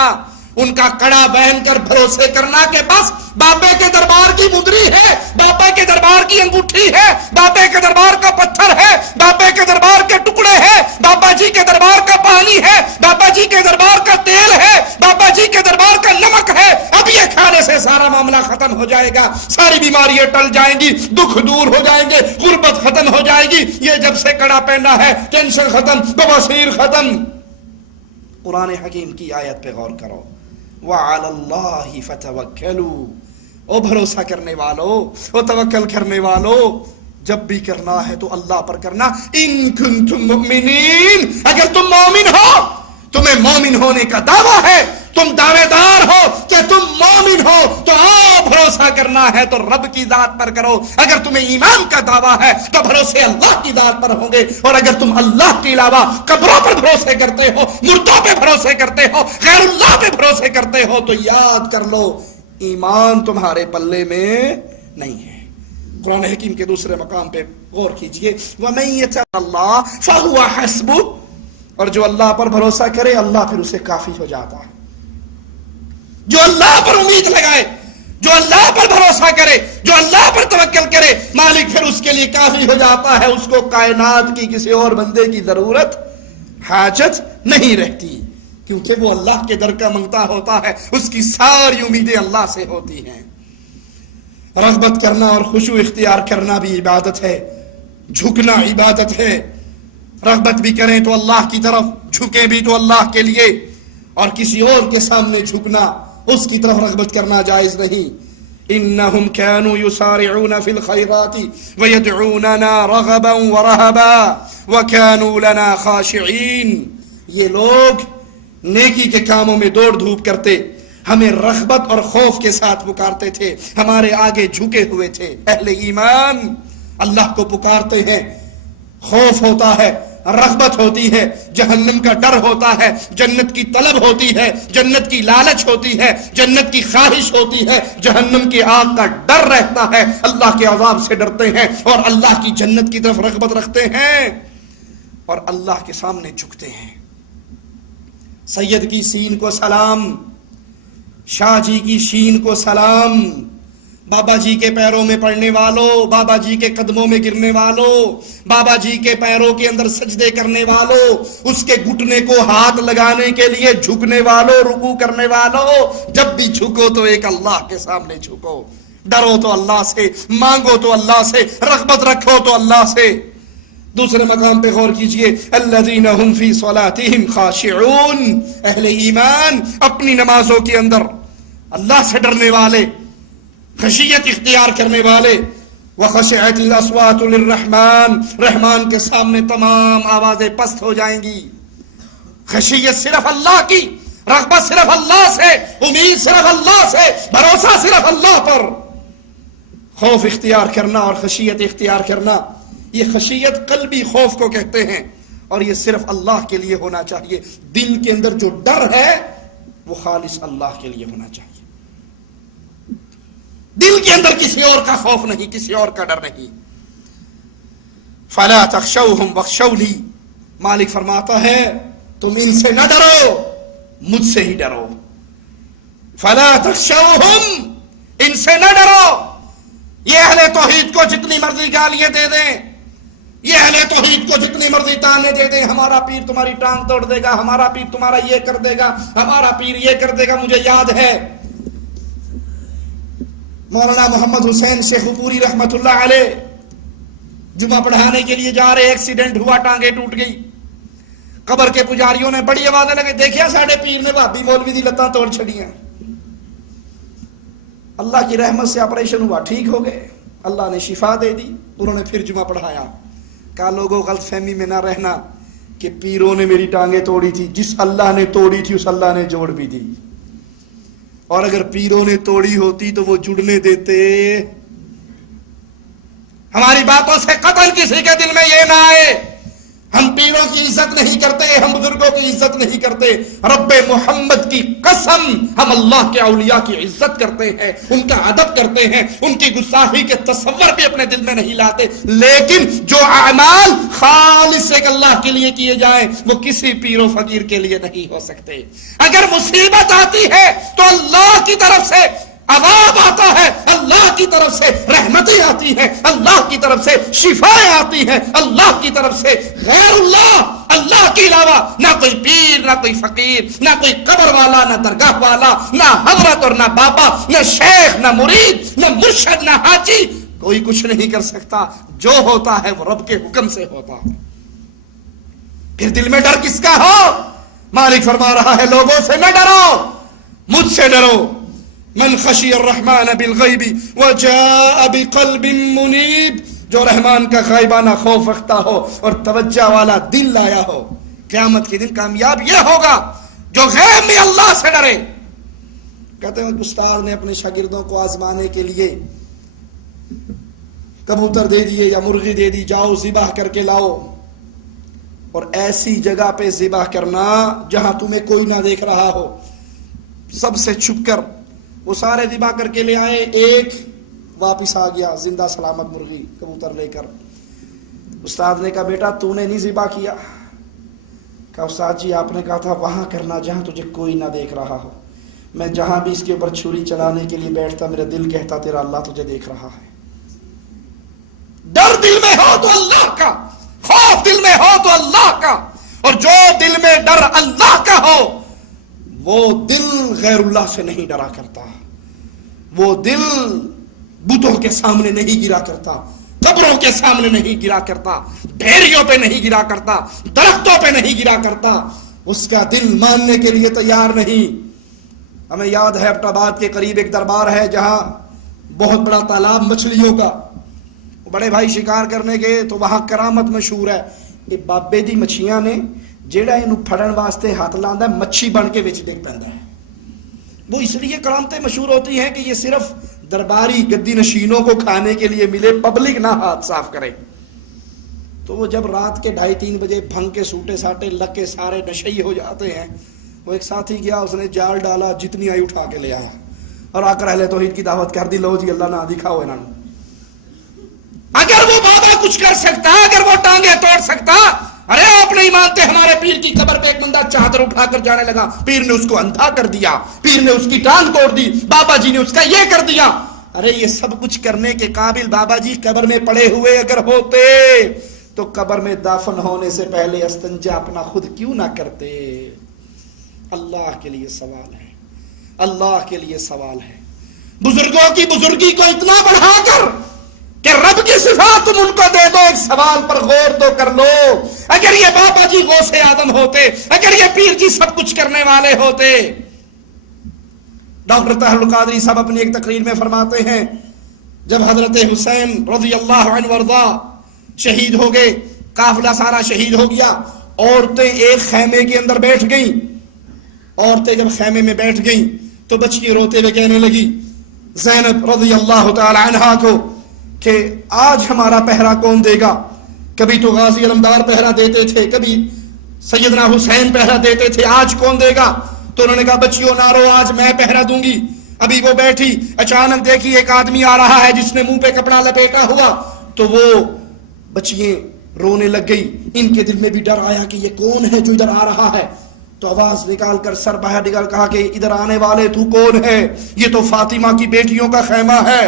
ان کا کڑا بہن کر بھروسے کرنا کہ بس بابے کے دربار کی مدری ہے، بابے کے دربار کی انگوٹھی ہے، بابے کے دربار کا پتھر ہے، بابے کے دربار کے ٹکڑے ہیں، بابا جی کے دربار کا پانی ہے، بابا جی کے دربار کا تیل ہے، بابا جی کے دربار کا نمک ہے. اب یہ کھانے سے سارا معاملہ ختم ہو جائے گا، ساری بیماریاں ٹل جائیں گی، دکھ دور ہو جائیں گے، غربت ختم ہو جائے گی. یہ جب سے کڑا پہنا ہے، ٹینشن ختم، بواسیر ختم. قرآن حکیم کی آیت پہ غور کرو، وَعَلَى اللَّهِ فَتَوَكَّلُوا. او بھروسہ کرنے والو، او توکل کرنے والو، جب بھی کرنا ہے تو اللہ پر کرنا. ان کنتم مؤمنین، اگر تم مومن ہو، تمہیں مومن ہونے کا دعویٰ ہے، تم دعوے دار ہو کہ تم مومن ہو، تو آؤ بھروسہ کرنا ہے تو رب کی ذات پر کرو. اگر تمہیں ایمان کا دعویٰ ہے تو بھروسے اللہ کی ذات پر ہوں گے. اور اگر تم اللہ کے علاوہ قبروں پر بھروسے کرتے ہو، مردوں پہ بھروسے کرتے ہو، غیر اللہ پہ بھروسے کرتے ہو، تو یاد کر لو ایمان تمہارے پلے میں نہیں ہے. قرآن حکیم کے دوسرے مقام پہ غور کیجئے، وَمَن يَتَوَکَّلْ اللَّهَ فَهُوَ حَسْبُهُ، اور جو اللہ پر بھروسہ کرے اللہ پھر اسے کافی ہو جاتا ہے۔ جو اللہ پر امید لگائے، جو اللہ پر بھروسہ کرے، جو اللہ پر توکل کرے، مالک پھر اس کے لیے کافی ہو جاتا ہے، اس کو کائنات کی کسی اور بندے کی ضرورت حاجت نہیں رہتی، کیونکہ وہ اللہ کے در کا منگتا ہوتا ہے، اس کی ساری امیدیں اللہ سے ہوتی ہیں۔ رغبت کرنا اور خشوع اختیار کرنا بھی عبادت ہے، جھکنا عبادت ہے۔ رغبت بھی کریں تو اللہ کی طرف، جھکیں بھی تو اللہ کے لیے، اور کسی اور کے سامنے جھکنا، اس کی طرف رغبت کرنا جائز نہیں۔ انہم كانوا يسارعون في الخيرات ويدعوننا رغبا ورهبا وكانوا لنا خاشعين، یہ لوگ نیکی کے کاموں میں دوڑ دھوپ کرتے، ہمیں رغبت اور خوف کے ساتھ پکارتے تھے، ہمارے آگے جھکے ہوئے تھے۔ اہل ایمان اللہ کو پکارتے ہیں، خوف ہوتا ہے، رغبت ہوتی ہے، جہنم کا ڈر ہوتا ہے، جنت کی طلب ہوتی ہے، جنت کی لالچ ہوتی ہے، جنت کی خواہش ہوتی ہے، جہنم کی آگ کا ڈر رہتا ہے، اللہ کے عذاب سے ڈرتے ہیں اور اللہ کی جنت کی طرف رغبت رکھتے ہیں اور اللہ کے سامنے جھکتے ہیں۔ سید کی سین کو سلام، شاہ جی کی شین کو سلام، بابا جی کے پیروں میں پڑنے والوں، بابا جی کے قدموں میں گرنے والوں، بابا جی کے پیروں کے اندر سجدے کرنے والوں، اس کے گھٹنے کو ہاتھ لگانے کے لیے جھکنے والوں، رکوع کرنے والوں، جب بھی جھکو تو ایک اللہ کے سامنے جھکو، ڈرو تو اللہ سے، مانگو تو اللہ سے، رغبت رکھو تو اللہ سے۔ دوسرے مقام پہ غور کیجئے، الذین هم فی صلاتہم خاشعون، اہل ایمان اپنی نمازوں کے اندر اللہ سے ڈرنے والے، خشیت اختیار کرنے والے۔ وخشعت الاصوات للرحمن، رحمان کے سامنے تمام آوازیں پست ہو جائیں گی۔ خشیت صرف اللہ کی، رغبت صرف اللہ سے، امید صرف اللہ سے، بھروسہ صرف اللہ پر۔ خوف اختیار کرنا اور خشیت اختیار کرنا، یہ خشیت قلبی خوف کو کہتے ہیں، اور یہ صرف اللہ کے لیے ہونا چاہیے۔ دل کے اندر جو ڈر ہے وہ خالص اللہ کے لیے ہونا چاہیے، دل کے اندر کسی اور کا خوف نہیں، کسی اور کا ڈر نہیں۔ فلا تخشوہم واخشونی، مالک فرماتا ہے تم ان سے نہ ڈرو، مجھ سے ہی ڈرو۔ فلا تخشوہم، ان سے نہ ڈرو۔ یہ اہل توحید کو جتنی مرضی گالیاں دے دیں، یہ اہل توحید کو جتنی مرضی تانے دے دیں، ہمارا پیر تمہاری ٹانگ توڑ دے گا، ہمارا پیر تمہارا یہ کر دے گا، ہمارا پیر یہ کر دے گا۔ مجھے یاد ہے مولانا محمد حسین شیخ پوری رحمت اللہ علیہ جمعہ پڑھانے کے لیے جا رہے، ایکسیڈنٹ ہوا، ٹانگیں ٹوٹ گئی۔ قبر کے پجاریوں نے بڑی آوازیں لگے، دیکھیا ساڑھے پیر نے بھابی مولوی دی لتاں توڑ چھڑیاں۔ اللہ کی رحمت سے آپریشن ہوا، ٹھیک ہو گئے، اللہ نے شفا دے دی۔ انہوں نے پھر جمعہ پڑھایا، کہا لوگوں غلط فہمی میں نہ رہنا کہ پیروں نے میری ٹانگیں توڑی تھی، جس اللہ نے توڑی تھی اس اللہ نے جوڑ بھی دی، اور اگر پیروں نے توڑی ہوتی تو وہ جڑنے دیتے۔ ہماری باتوں سے قطعاً کسی کے دل میں یہ نہ آئے ہم پیروں کی عزت نہیں کرتے، ہم بزرگوں کی عزت نہیں کرتے۔ رب محمد کی قسم ہم اللہ کے اولیاء کی عزت کرتے ہیں، ان کا ادب کرتے ہیں، ان کی گستاخی کے تصور بھی اپنے دل میں نہیں لاتے، لیکن جو اعمال خالص ایک اللہ کے لیے کیے جائیں وہ کسی پیر و فقیر کے لیے نہیں ہو سکتے۔ اگر مصیبت آتی ہے تو اللہ کی طرف سے عذاب آتا ہے، اللہ کی طرف سے رحمتیں آتی ہیں، اللہ کی طرف سے شفائیں آتی ہیں، اللہ کی طرف سے غیر اللہ کے علاوہ نہ کوئی پیر، نہ کوئی فقیر، نہ کوئی قبر والا، نہ درگاہ والا، نہ حضرت اور نہ بابا، نہ شیخ، نہ مرید، نہ مرشد، نہ حاجی، کوئی کچھ نہیں کر سکتا۔ جو ہوتا ہے وہ رب کے حکم سے ہوتا ہے۔ پھر دل میں ڈر کس کا ہو؟ مالک فرما رہا ہے لوگوں سے نہ ڈرو، مجھ سے ڈرو۔ من خشی الرحمن بالغیب وجاء بقلب منیب، جو رحمان کا غائبانہ خوف رکھتا ہو اور توجہ والا دل لایا ہو، قیامت کے دن کامیاب یہ ہوگا جو غیب میں اللہ سے ڈرے۔ کہتے ہیں استاد نے اپنے شاگردوں کو آزمانے کے لیے کبوتر دے دیے یا مرغی دے دی، جاؤ ذبح کر کے لاؤ، اور ایسی جگہ پہ ذبح کرنا جہاں تمہیں کوئی نہ دیکھ رہا ہو، سب سے چھپ کر۔ وہ سارے ذبح کر کے لے آئے، ایک واپس آ گیا زندہ سلامت مرغی کبوتر لے کر. استاد نے کہا بیٹا تو نے نہیں ذبح کیا؟ کہا استاد جی آپ نے کہا تھا وہاں کرنا جہاں تجھے کوئی نہ دیکھ رہا ہو. میں جہاں بھی اس کے اوپر چھری چلانے کے لیے بیٹھتا میرا دل کہتا تیرا اللہ تجھے دیکھ رہا ہے. ڈر دل میں ہو تو اللہ کا، خوف دل میں ہو تو اللہ کا، اور جو دل میں ڈر اللہ کا ہو وہ دل غیر اللہ سے نہیں ڈرا کرتا، وہ دل بتوں کے سامنے نہیں گرا کرتا، قبروں کے سامنے نہیں گرا کرتا، ڈھیریوں پہ نہیں گرا کرتا، درختوں پہ نہیں گرا کرتا. اس کا دل ماننے کے لیے تیار نہیں. ہمیں یاد ہے ایبٹ آباد کے قریب ایک دربار ہے جہاں بہت بڑا تالاب مچھلیوں کا. بڑے بھائی شکار کرنے گئے تو وہاں کرامت مشہور ہے. یہ بابے دی مچھیاں نے جیڑا انہوں پھڑن واسطے ہاتھ لاندا ہے مچھی بن کے وچ ڈگ پیندا ہے. وہ اس لیے کرامتیں مشہور ہوتی ہیں کہ یہ صرف درباری گدی نشینوں کو کھانے کے لیے ملے، پبلک نہ ہاتھ صاف کرے. تو وہ جب رات کے 2:30 بجے بھنگ کے سوٹے ساٹے لگ کے سارے نشئی ہو جاتے ہیں، وہ ایک ساتھی گیا، اس نے جال ڈالا، جتنی آئی اٹھا کے لے آیا اور آ کر اہل توحید کی دعوت کر دی. لو جی اللہ نہ دکھاؤ انہوں نے. اگر وہ بابا کچھ کر سکتا، اگر وہ ٹانگیں توڑ سکتا، ارے آپ نہیں مانتے ہمارے پیر کی قبر پہ ایک بندہ چادر اٹھا کر جانے لگا، پیر نے اس کو اندھا کر دیا، پیر نے اس کی ٹانگ توڑ دی، بابا جی نے اس کا یہ کر دیا. ارے یہ سب کچھ کرنے کے قابل بابا جی قبر میں پڑے ہوئے اگر ہوتے تو قبر میں دفن ہونے سے پہلے استنجا اپنا خود کیوں نہ کرتے. اللہ کے لیے سوال ہے، اللہ کے لیے سوال ہے. بزرگوں کی بزرگی کو اتنا بڑھا کر کہ رب کی صفات تم ان کو دے دو، ایک سوال پر غور تو کر لو. اگر یہ بابا جی غوث آدم ہوتے، اگر یہ پیر جی سب کچھ کرنے والے ہوتے. ڈاکٹر طاہر القادری صاحب اپنی ایک تقریر میں فرماتے ہیں جب حضرت حسین رضی اللہ عنہ وارضا شہید ہو گئے، قافلہ سارا شہید ہو گیا، عورتیں ایک خیمے کے اندر بیٹھ گئیں. عورتیں جب خیمے میں بیٹھ گئیں تو بچی روتے ہوئے کہنے لگی زینب رضی اللہ تعالی عنہا کو کہ آج ہمارا پہرا کون دے گا؟ کبھی تو غازی علمدار پہرا دیتے تھے، کبھی سیدنا حسین پہرا دیتے تھے، آج کون دے گا؟ تو انہوں نے کہا بچیوں نہ رو، آج میں پہرا دوں گی. ابھی وہ بیٹھی، اچانک دیکھی ایک آدمی آ رہا ہے جس نے منہ پہ کپڑا لپیٹا ہوا. تو وہ بچیاں رونے لگ گئی. ان کے دل میں بھی ڈر آیا کہ یہ کون ہے جو ادھر آ رہا ہے. تو آواز نکال کر سر باہر نکال کہا کہ ادھر آنے والے تو کون ہے؟ یہ تو فاطمہ کی بیٹیوں کا خیمہ ہے.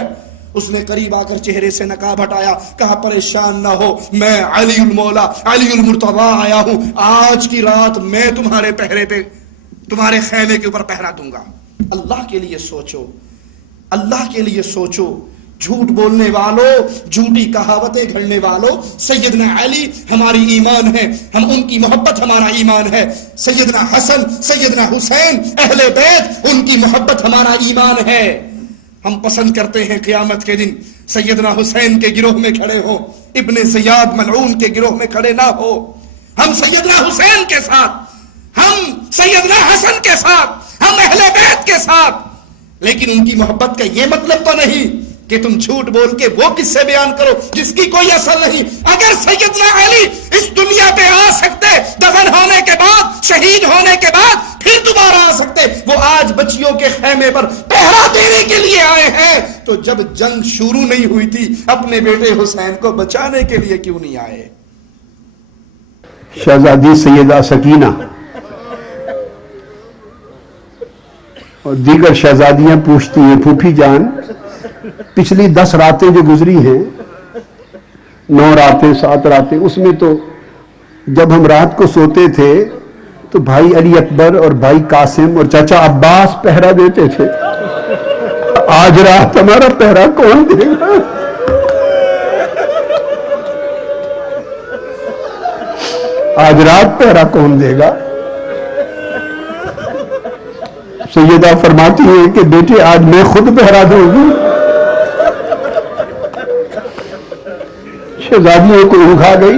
اس نے قریب آ کر چہرے سے نقاب ہٹایا، کہا پریشان نہ ہو، میں علی المولا علی المرتضی آیا ہوں، آج کی رات میں تمہارے پہرے پہ تمہارے خیمے کے اوپر پہرا دوں گا. اللہ کے لیے سوچو، اللہ کے لیے سوچو. جھوٹ بولنے والوں، جھوٹی کہاوتیں گھڑنے والوں، سیدنا علی ہماری ایمان ہے، ہم ان کی محبت ہمارا ایمان ہے. سیدنا حسن، سیدنا حسین، اہل بیت، ان کی محبت ہمارا ایمان ہے. ہم پسند کرتے ہیں قیامت کے دن سیدنا حسین کے گروہ میں کھڑے ہو، ابن زیاد ملعون کے گروہ میں کھڑے نہ ہو. ہم سیدنا حسین کے ساتھ، ہم سیدنا حسن کے ساتھ، ہم اہل بیت کے ساتھ. لیکن ان کی محبت کا یہ مطلب تو نہیں کہ تم جھوٹ بول کے وہ قصے بیان کرو جس کی کوئی اصل نہیں. اگر سیدنا علی اس دنیا پہ آ سکتے، دفن ہونے کے بعد، شہید ہونے کے بعد پھر دوبارہ آ سکتے، وہ آج بچیوں کے خیمے پر پہرا دینے کے لیے آئے ہیں. تو جب جنگ شروع نہیں ہوئی تھی اپنے بیٹے حسین کو بچانے کے لیے کیوں نہیں آئے؟ شہزادی سیدہ سکینہ اور دیگر شہزادیاں پوچھتی ہیں پھوپھی جان پچھلی 10 راتیں جو گزری ہیں، 9 راتیں 7 راتیں، اس میں تو جب ہم رات کو سوتے تھے تو بھائی علی اکبر اور بھائی قاسم اور چچا عباس پہرا دیتے تھے، آج رات ہمارا پہرا کون دے گا؟ آج رات پہرا کون دے گا؟ سیدہ فرماتی ہے کہ بیٹے آج میں خود پہرا دوں گی. شہزادیوں کو اونگ آ گئی،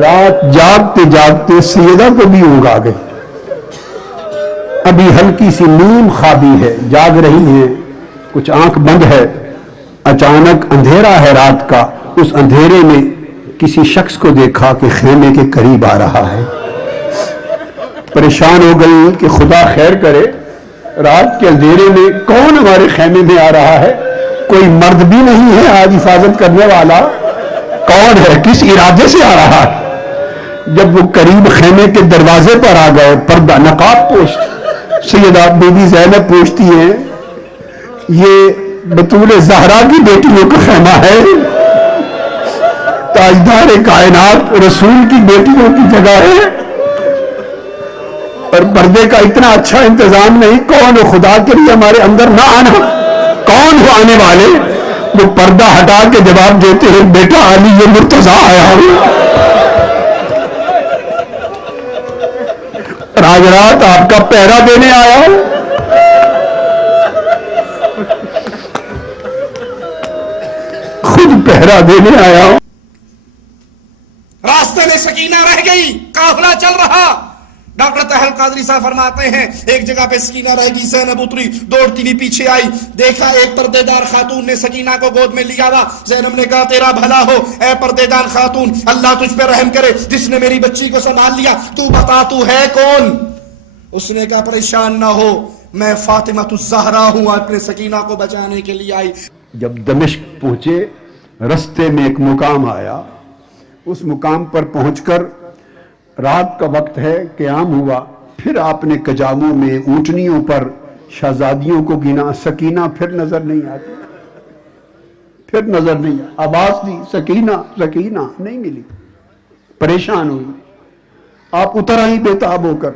رات جاگتے جاگتے سیدہ کو بھی اونگ آ گئی. ابھی ہلکی سی نیم خوابی ہے، جاگ رہی ہے، کچھ آنکھ بند ہے. اچانک اندھیرا ہے رات کا، اس اندھیرے میں کسی شخص کو دیکھا کہ خیمے کے قریب آ رہا ہے. پریشان ہو گئی کہ خدا خیر کرے، رات کے اندھیرے میں کون ہمارے خیمے میں آ رہا ہے. کوئی مرد بھی نہیں ہے آج حفاظت کرنے والا. کون ہے؟ کس ارادے سے آ رہا ہے؟ جب وہ قریب خیمے کے دروازے پر آ گئے, پردہ نقاب پوش, سیدہ بی بی زینب پوچھتی ہیں یہ بطول زہرا کی بیٹیوں کا خیمہ ہے؟ تاجدار کائنات رسول کی بیٹیوں کی جگہ ہے, اور پردے کا اتنا اچھا انتظام نہیں. کون ہو خدا کے لیے ہمارے اندر نہ آنا؟ کون ہو آنے والے؟ وہ پردہ ہٹا کے جواب دیتے ہیں بیٹا علی یہ مرتضیٰ آیا ہوں, آج رات آپ کا پہرا دینے آیا ہوں. خود پہرا دینے آیا ہوں. راستے میں سکینہ رہ گئی, قافلہ چل رہا. ڈاکٹر طاہر قادری صاحب فرماتے ہیں ایک جگہ پہ سکینہ رہ گئی, زینب اتری, دوڑتی بھی پیچھے آئی, دیکھا ایک پردے دار خاتون نے سکینہ کو گود میں لیا ہوا. زینب نے کہا تیرا بھلا ہو اے پردے دار خاتون, اللہ تجھ پہ رحم کرے جس نے میری بچی کو سنبھال لیا, تو بتا تو ہے کون؟ اس نے کہا پریشان نہ ہو, میں فاطمہ الزہرا ہوں, اپنے سکینہ کو بچانے کے لیے آئی. جب دمشق پہنچے رستے میں ایک مقام آیا, اس مقام پر پہنچ کر رات کا وقت ہے, قیام ہوا. پھر آپ نے کجاووں میں اونٹنیوں پر شہزادیوں کو گنا, سکینہ پھر نظر نہیں آتی, پھر نظر نہیں. آواز دی سکینہ سکینہ, نہیں ملی. پریشان ہوئی, آپ اتر آئی بےتاب ہو کر.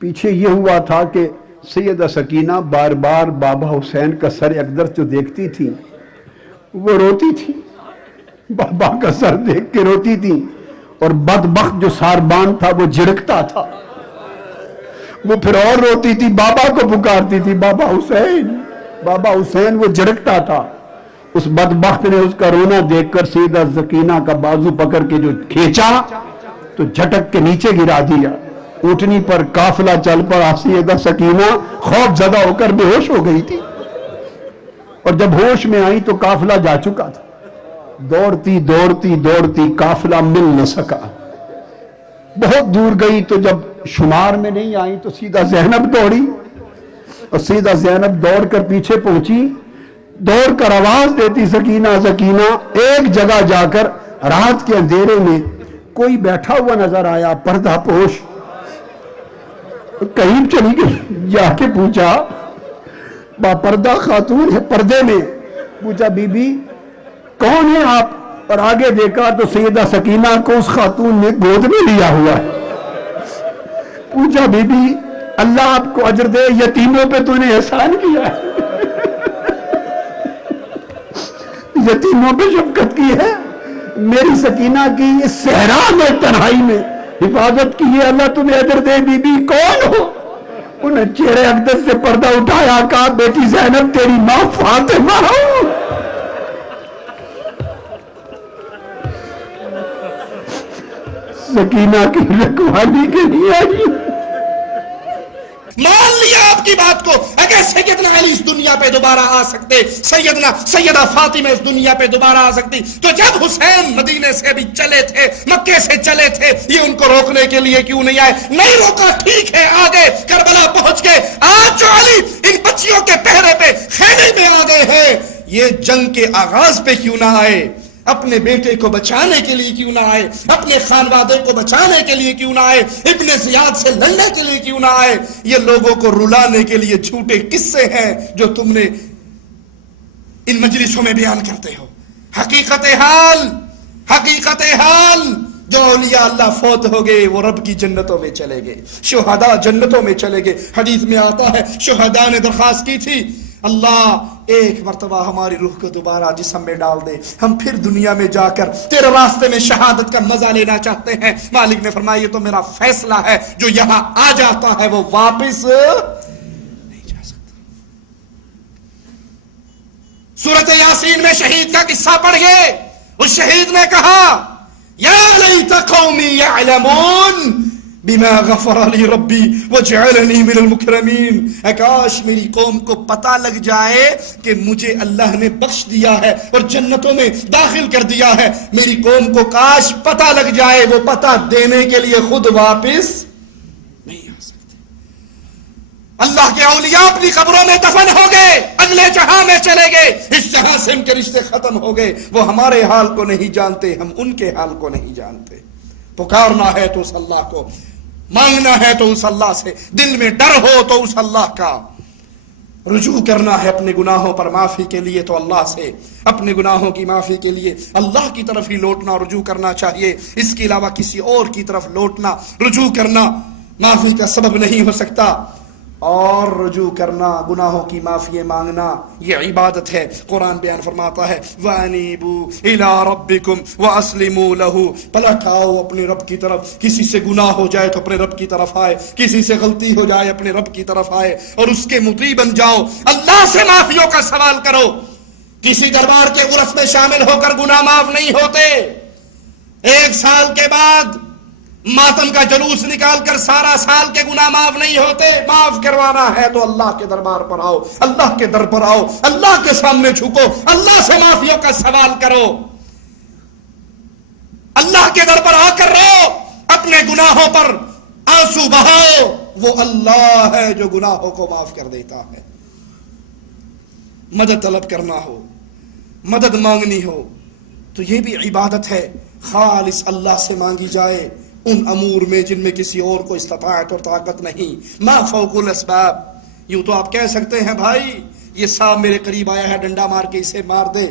پیچھے یہ ہوا تھا کہ سیدہ سکینہ بار بار بابا حسین کا سر اقدس جو دیکھتی تھی وہ روتی تھی, بابا کا سر دیکھ کے روتی تھی. اور بدبخت جو ساربان تھا وہ جھڑکتا تھا, وہ پھر اور روتی تھی, بابا کو پکارتی تھی بابا حسین بابا حسین, وہ جھڑکتا تھا. اس بدبخت نے اس کا رونا دیکھ کر سیدہ سکینہ کا بازو پکڑ کے جو کھینچا تو جھٹک کے نیچے گرا دیا. اونٹنی پر قافلہ چل پڑا. سیدہ سکینہ خوف زدہ ہو کر بے ہوش ہو گئی تھی, اور جب ہوش میں آئی تو قافلہ جا چکا تھا. دوڑتی دوڑتی دوڑتی قافلہ مل نہ سکا, بہت دور گئی. تو جب شمار میں نہیں آئی تو سیدہ زینب دوڑی, اور سیدہ زینب دوڑ کر پیچھے پہنچی, دوڑ کر آواز دیتی سکینہ سکینہ. ایک جگہ جا کر رات کے اندھیرے میں کوئی بیٹھا ہوا نظر آیا, پردہ پوش. قریب چلی گئی, جا کے پوچھا, با پردہ خاتون ہے پردے میں. پوچھا بی بی کون ہے آپ؟ اور آگے دیکھا تو سیدہ سکینہ کو اس خاتون نے گود میں لیا ہوا ہے. پوچھا بی بی اللہ آپ کو اجر دے, یتیموں پہ تو نے احسان کیا ہے, یتیموں پہ شفقت کی ہے. میری سکینہ کی اس صحرا میں تنہائی میں حفاظت کی ہے, اللہ تمہیں اجر دے. بی بی کون ہو؟ انہیں چہرے اقدس سے پردہ اٹھایا, کہا بیٹی زینب تیری ماں فاطمہ ہوں. سکینہ کی رکھوالی کے لیے آئی. مان لیا آپ کی بات کو. اگر سیدنا علی اس دنیا پہ دوبارہ آ سکتے, سیدہ فاطمہ اس دنیا پہ دوبارہ آ سکتی, تو جب حسین مدینے سے بھی چلے تھے, مکے سے چلے تھے, یہ ان کو روکنے کے لیے کیوں نہیں آئے؟ نہیں روکا, ٹھیک ہے آگے کربلا پہنچ گئے. آج جو علی ان بچیوں کے پہرے پہ خیمے میں آ گئے ہیں, یہ جنگ کے آغاز پہ کیوں نہ آئے؟ اپنے بیٹے کو بچانے کے لیے کیوں نہ آئے؟ اپنے خانوادے کو بچانے کے لیے کیوں نہ آئے؟ ابن زیاد سے لڑنے کے لیے کیوں نہ آئے؟ یہ لوگوں کو رلانے کے لیے جھوٹے قصے ہیں جو تم نے ان مجلسوں میں بیان کرتے ہو. حقیقت حال جو اولیاء اللہ فوت ہو گئے وہ رب کی جنتوں میں چلے گئے, شہداء جنتوں میں چلے گئے. حدیث میں آتا ہے شہداء نے درخواست کی تھی, اللہ ایک مرتبہ ہماری روح کو دوبارہ جسم میں ڈال دے, ہم پھر دنیا میں جا کر تیرے راستے میں شہادت کا مزہ لینا چاہتے ہیں. مالک نے فرمایا یہ تو میرا فیصلہ ہے, جو یہاں آ جاتا ہے وہ واپس نہیں جا سکتا. سورۃ یاسین میں شہید کا قصہ پڑھ گئے. اس شہید نے کہا یا لیت قومی یعلمون بما غفر لی ربی وجعلنی من المکرمین. کاش میری قوم کو پتہ لگ جائے کہ مجھے اللہ نے بخش دیا ہے اور جنتوں میں داخل کر دیا ہے. میری قوم کو کاش پتہ لگ جائے, وہ پتہ دینے کے لیے خود واپس نہیں آ سکتے. اللہ کے اولیاء اپنی قبروں میں دفن ہو گئے، اگلے جہاں میں چلے گئے، اس جہاں سے ان کے رشتے ختم ہو گئے، وہ ہمارے حال کو نہیں جانتے، ہم ان کے حال کو نہیں جانتے۔ پکارنا ہے تو اس اللہ کو، مانگنا ہے تو اس اللہ سے، دل میں ڈر ہو تو اس اللہ کا، رجوع کرنا ہے اپنے گناہوں پر معافی کے لیے تو اللہ سے، اپنے گناہوں کی معافی کے لیے اللہ کی طرف ہی لوٹنا، رجوع کرنا چاہیے۔ اس کے علاوہ کسی اور کی طرف لوٹنا، رجوع کرنا معافی کا سبب نہیں ہو سکتا۔ اور رجوع کرنا، گناہوں کی معافی مانگنا، یہ عبادت ہے۔ قرآن بیان فرماتا ہے وَأَنِيبُوا إِلَىٰ رَبِّكُمْ وَأَسْلِمُوا لَهُ، پلٹ آؤ اپنے رب کی طرف۔ کسی سے گناہ ہو جائے تو اپنے رب کی طرف آئے، کسی سے غلطی ہو جائے اپنے رب کی طرف آئے اور اس کے مطیع بن جاؤ، اللہ سے معافیوں کا سوال کرو۔ کسی دربار کے عرس میں شامل ہو کر گناہ معاف نہیں ہوتے۔ 1 سال کے بعد ماتم کا جلوس نکال کر سارا سال کے گناہ معاف نہیں ہوتے۔ معاف کروانا ہے تو اللہ کے دربار پر آؤ، اللہ کے در پر آؤ، اللہ کے سامنے جھکو، اللہ سے معافیوں کا سوال کرو، اللہ کے در پر آ کر رو، اپنے گناہوں پر آنسو بہاؤ۔ وہ اللہ ہے جو گناہوں کو معاف کر دیتا ہے۔ مدد طلب کرنا ہو، مدد مانگنی ہو تو یہ بھی عبادت ہے، خالص اللہ سے مانگی جائے ان امور میں جن میں کسی اور کو استطاعت اور طاقت نہیں۔ ما فوق الاسباب، یوں تو آپ کہہ سکتے ہیں بھائی یہ سانپ میرے قریب آیا ہے، ڈنڈا مار کے اسے مار دے،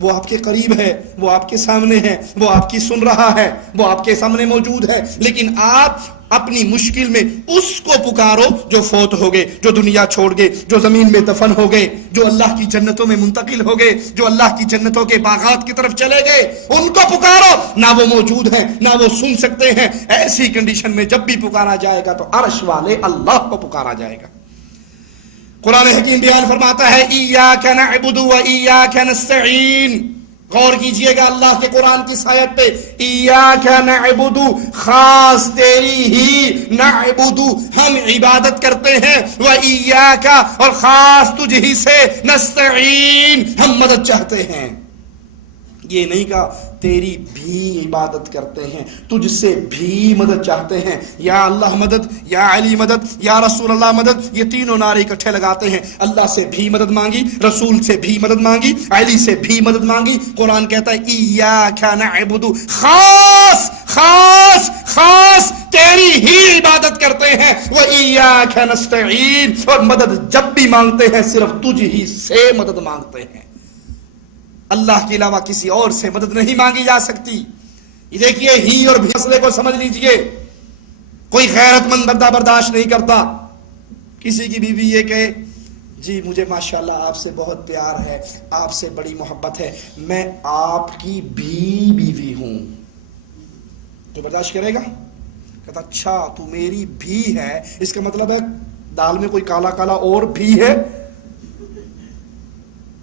وہ آپ کے قریب ہے، وہ آپ کے سامنے ہے، وہ آپ کی سن رہا ہے، وہ آپ کے سامنے موجود ہے، لیکن آپ اپنی مشکل میں اس کو پکارو جو فوت ہو گئے، جو دنیا چھوڑ گئے، جو زمین میں دفن ہو گئے، جو اللہ کی جنتوں میں منتقل ہو گئے، جو اللہ کی جنتوں کے باغات کی طرف چلے گئے، ان کو پکارو۔ نہ وہ موجود ہیں، نہ وہ سن سکتے ہیں، ایسی کنڈیشن میں جب بھی پکارا جائے گا تو عرش والے اللہ کو پکارا جائے گا۔ قرآن حکیم بیان فرماتا ہے ایاک نعبد و ایاک نستعین۔ غور کیجئے گا اللہ کے قرآن کی آیت پہ، ایاک نعبد، خاص تیری ہی، نعبد ہم عبادت کرتے ہیں، و ایاک اور خاص تجھ ہی سے، نستعین ہم مدد چاہتے ہیں۔ یہ نہیں کہا تیری بھی عبادت کرتے ہیں، تجھ سے بھی مدد چاہتے ہیں۔ یا اللہ مدد، یا علی مدد، یا رسول اللہ مدد، یہ تینوں نعرے اکٹھے لگاتے ہیں۔ اللہ سے بھی مدد مانگی، رسول سے بھی مدد مانگی، علی سے بھی مدد مانگی۔ قرآن کہتا ہے ایاک نعبد، خاص خاص خاص تیری ہی عبادت کرتے ہیں، و ایاک نستعین اور مدد جب بھی مانگتے ہیں صرف تجھ ہی سے مدد مانگتے ہیں، اللہ کے علاوہ کسی اور سے مدد نہیں مانگی جا سکتی۔ یہ دیکھیے ہی اور بھی مسئلے کو سمجھ لیجئے۔ کوئی غیرت مند بندہ برداشت نہیں کرتا کسی کی بیوی یہ کہے جی مجھے ماشاءاللہ آپ سے بہت پیار ہے، آپ سے بڑی محبت ہے، میں آپ کی بھی بیوی ہوں۔ تو برداشت کرے گا؟ کہتا اچھا تو میری بھی ہے، اس کا مطلب ہے دال میں کوئی کالا کالا اور بھی ہے؟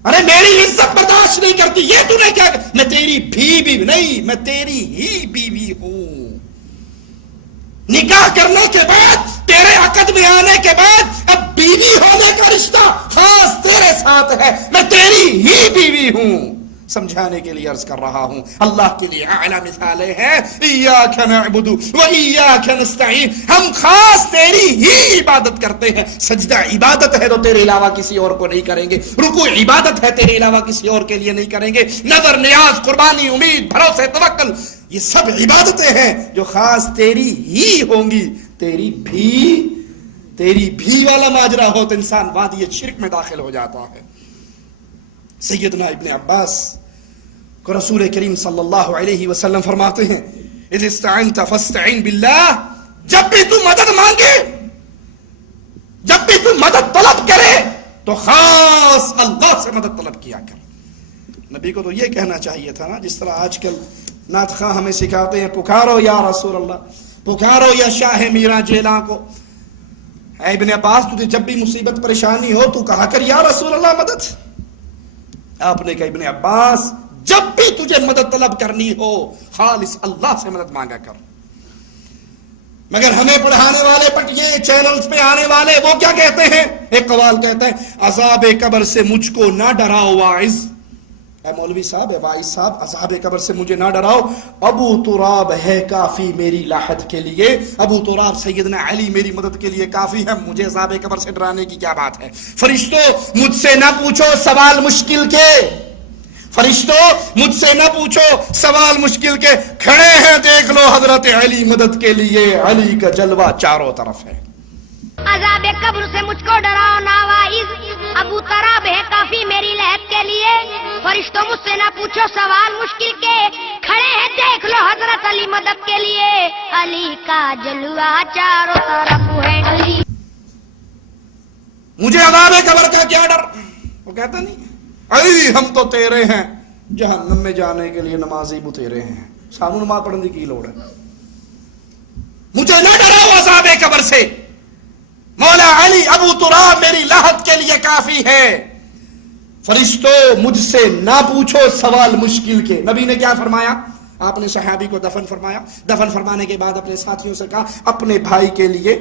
ارے میری عزت برداشت نہیں کرتی، یہ تو نے کیا کہ میں تیری بھی بیوی نہیں، میں تیری ہی بیوی ہوں۔ نکاح کرنے کے بعد، تیرے عقد میں آنے کے بعد اب بیوی ہونے کا رشتہ خاص تیرے ساتھ ہے، میں تیری ہی بیوی ہوں۔ سمجھانے کے لیے عرض کر رہا ہوں، اللہ کے لیے اعلیٰ مثالیں ہیں۔ ایاک نعبد و ایاک نستعین، ہم خاص تیری ہی عبادت کرتے ہیں۔ سجدہ عبادت ہے تو تیرے علاوہ کسی اور کو نہیں کریں گے، رکوع عبادت ہے تیرے علاوہ کسی اور کے لیے نہیں کریں گے، نظر نیاز قربانی امید بھروسے توکل یہ سب عبادتیں ہیں جو خاص تیری ہی ہوں گی۔ تیری بھی والا ماجرا ہو تو انسان وادی شرک میں داخل ہو جاتا ہے۔ سیدنا ابن عباس کو رسول کریم صلی اللہ علیہ وسلم فرماتے ہیں اذ استعنت فاستعن باللہ، جب بھی تو مدد مانگے، جب بھی تو مدد طلب کرے تو خاص اللہ سے مدد طلب کیا کر۔ نبی کو تو یہ کہنا چاہیے تھا نا، جس طرح آج کل نعت خواں ہمیں سکھاتے ہیں پکارو یا رسول اللہ، پکارو یا شاہ میرا جیلاں کو۔ اے ابن عباس تجھے جب بھی مصیبت پریشانی ہو تو کہا کر یا رسول اللہ مدد۔ آپ نے کہا ابن عباس جب بھی تجھے مدد طلب کرنی ہو خالص اللہ سے مدد مانگا کر۔ مگر ہمیں پڑھانے والے پٹیے چینلز پہ آنے والے وہ کیا کہتے ہیں؟ ایک قوال کہتا ہے عذاب قبر سے مجھ کو نہ ڈراؤ واعظ، اے مولوی صاحب، اے واعظ صاحب، عذاب قبر سے مجھے نہ ڈراؤ، ابو تراب ہے کافی میری لاحت کے لیے، ابو تراب سیدنا علی میری مدد کے لیے کافی ہے، مجھے عذاب قبر سے ڈرانے کی کیا بات ہے؟ فرشتوں مجھ سے نہ پوچھو سوال مشکل کے، فرشتوں مجھ سے نہ پوچھو سوال مشکل کے، کھڑے ہیں دیکھ لو حضرت علی مدد کے لیے، علی کا جلوہ چاروں طرف ہے۔ عذاب قبر سے مجھ کو ڈراؤ نا واعظ، ابو تراب ہے کافی میری لہت کے لیے، فرشتوں مجھ سے نہ پوچھو سوال مشکل کے، کھڑے ہیں دیکھ لو حضرت علی مدد کے لیے، علی کا جلوہ چاروں طرف ہے۔ علی مجھے عذاب قبر کا کیا ڈر؟ وہ کہتا نہیں علی ہم تو تیرے ہیں، جہنم میں جانے کے لیے نمازی بھی تیرے ہیں، سانو نماز پڑھنے کی لوڑ ہے؟ مجھے نہ ڈراؤ عذاب قبر سے، مولا علی ابو تراب میری لاحت کے لیے کافی ہے، فرشتوں مجھ سے نہ پوچھو سوال مشکل کے۔ نبی نے کیا فرمایا؟ آپ نے صحابی کو دفن فرمایا، دفن فرمانے کے بعد اپنے ساتھیوں سے کہا اپنے بھائی کے لیے،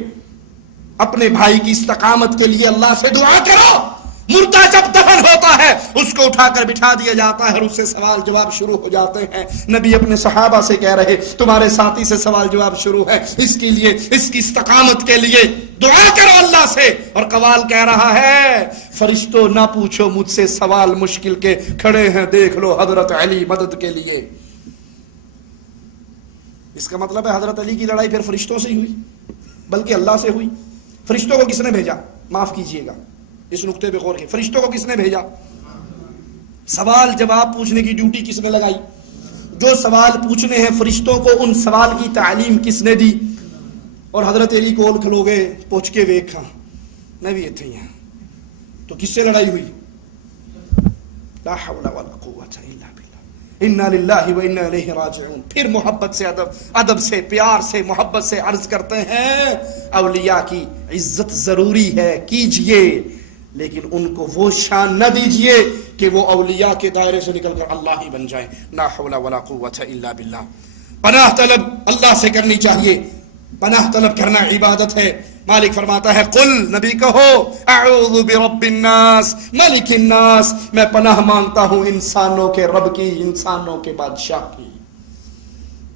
اپنے بھائی کی استقامت کے لیے اللہ سے دعا کرو۔ مردہ جب دفن ہوتا ہے اس کو اٹھا کر بٹھا دیا جاتا ہے اور اس سے سوال جواب شروع ہو جاتے ہیں۔ نبی اپنے صحابہ سے کہہ رہے تمہارے ساتھی سے سوال جواب شروع ہے، اس کے لیے، اس کی استقامت کے لیے دعا کرو اللہ سے۔ اور قوال کہہ رہا ہے فرشتوں نہ پوچھو مجھ سے سوال مشکل کے، کھڑے ہیں دیکھ لو حضرت علی مدد کے لیے۔ اس کا مطلب ہے حضرت علی کی لڑائی پھر فرشتوں سے ہی ہوئی، بلکہ اللہ سے ہوئی۔ فرشتوں کو کس نے بھیجا؟ معاف کیجئے گا اس نقطے پہ غور کیجئے، فرشتوں کو کس نے بھیجا؟ سوال جواب پوچھنے کی ڈیوٹی کس نے لگائی؟ جو سوال پوچھنے ہیں فرشتوں کو، ان سوال کی تعلیم کس نے دی؟ اور حضرت علی کول کھلو گے پوچھ کے ویکھاں میں بھی اتھے ہی ہوں، تو کس سے لڑائی ہوئی؟ لا حول ولا قوت الا باللہ، انا للہ و انا الیہ راجعون۔ پھر محبت سے، ادب سے، پیار سے، محبت سے عرض کرتے ہیں اولیاء کی عزت ضروری ہے، کیجئے، لیکن ان کو وہ شان نہ دیجئے کہ وہ اولیاء کے دائرے سے نکل کر اللہ ہی بن جائیں۔ لا حول ولا قوت الا باللہ۔ پناہ طلب اللہ سے کرنی چاہیے، پناہ طلب کرنا عبادت ہے۔ مالک فرماتا ہے قل، نبی کہو اعوذ برب الناس ملک الناس، میں پناہ مانگتا ہوں انسانوں کے رب کی، انسانوں کے بادشاہ کی،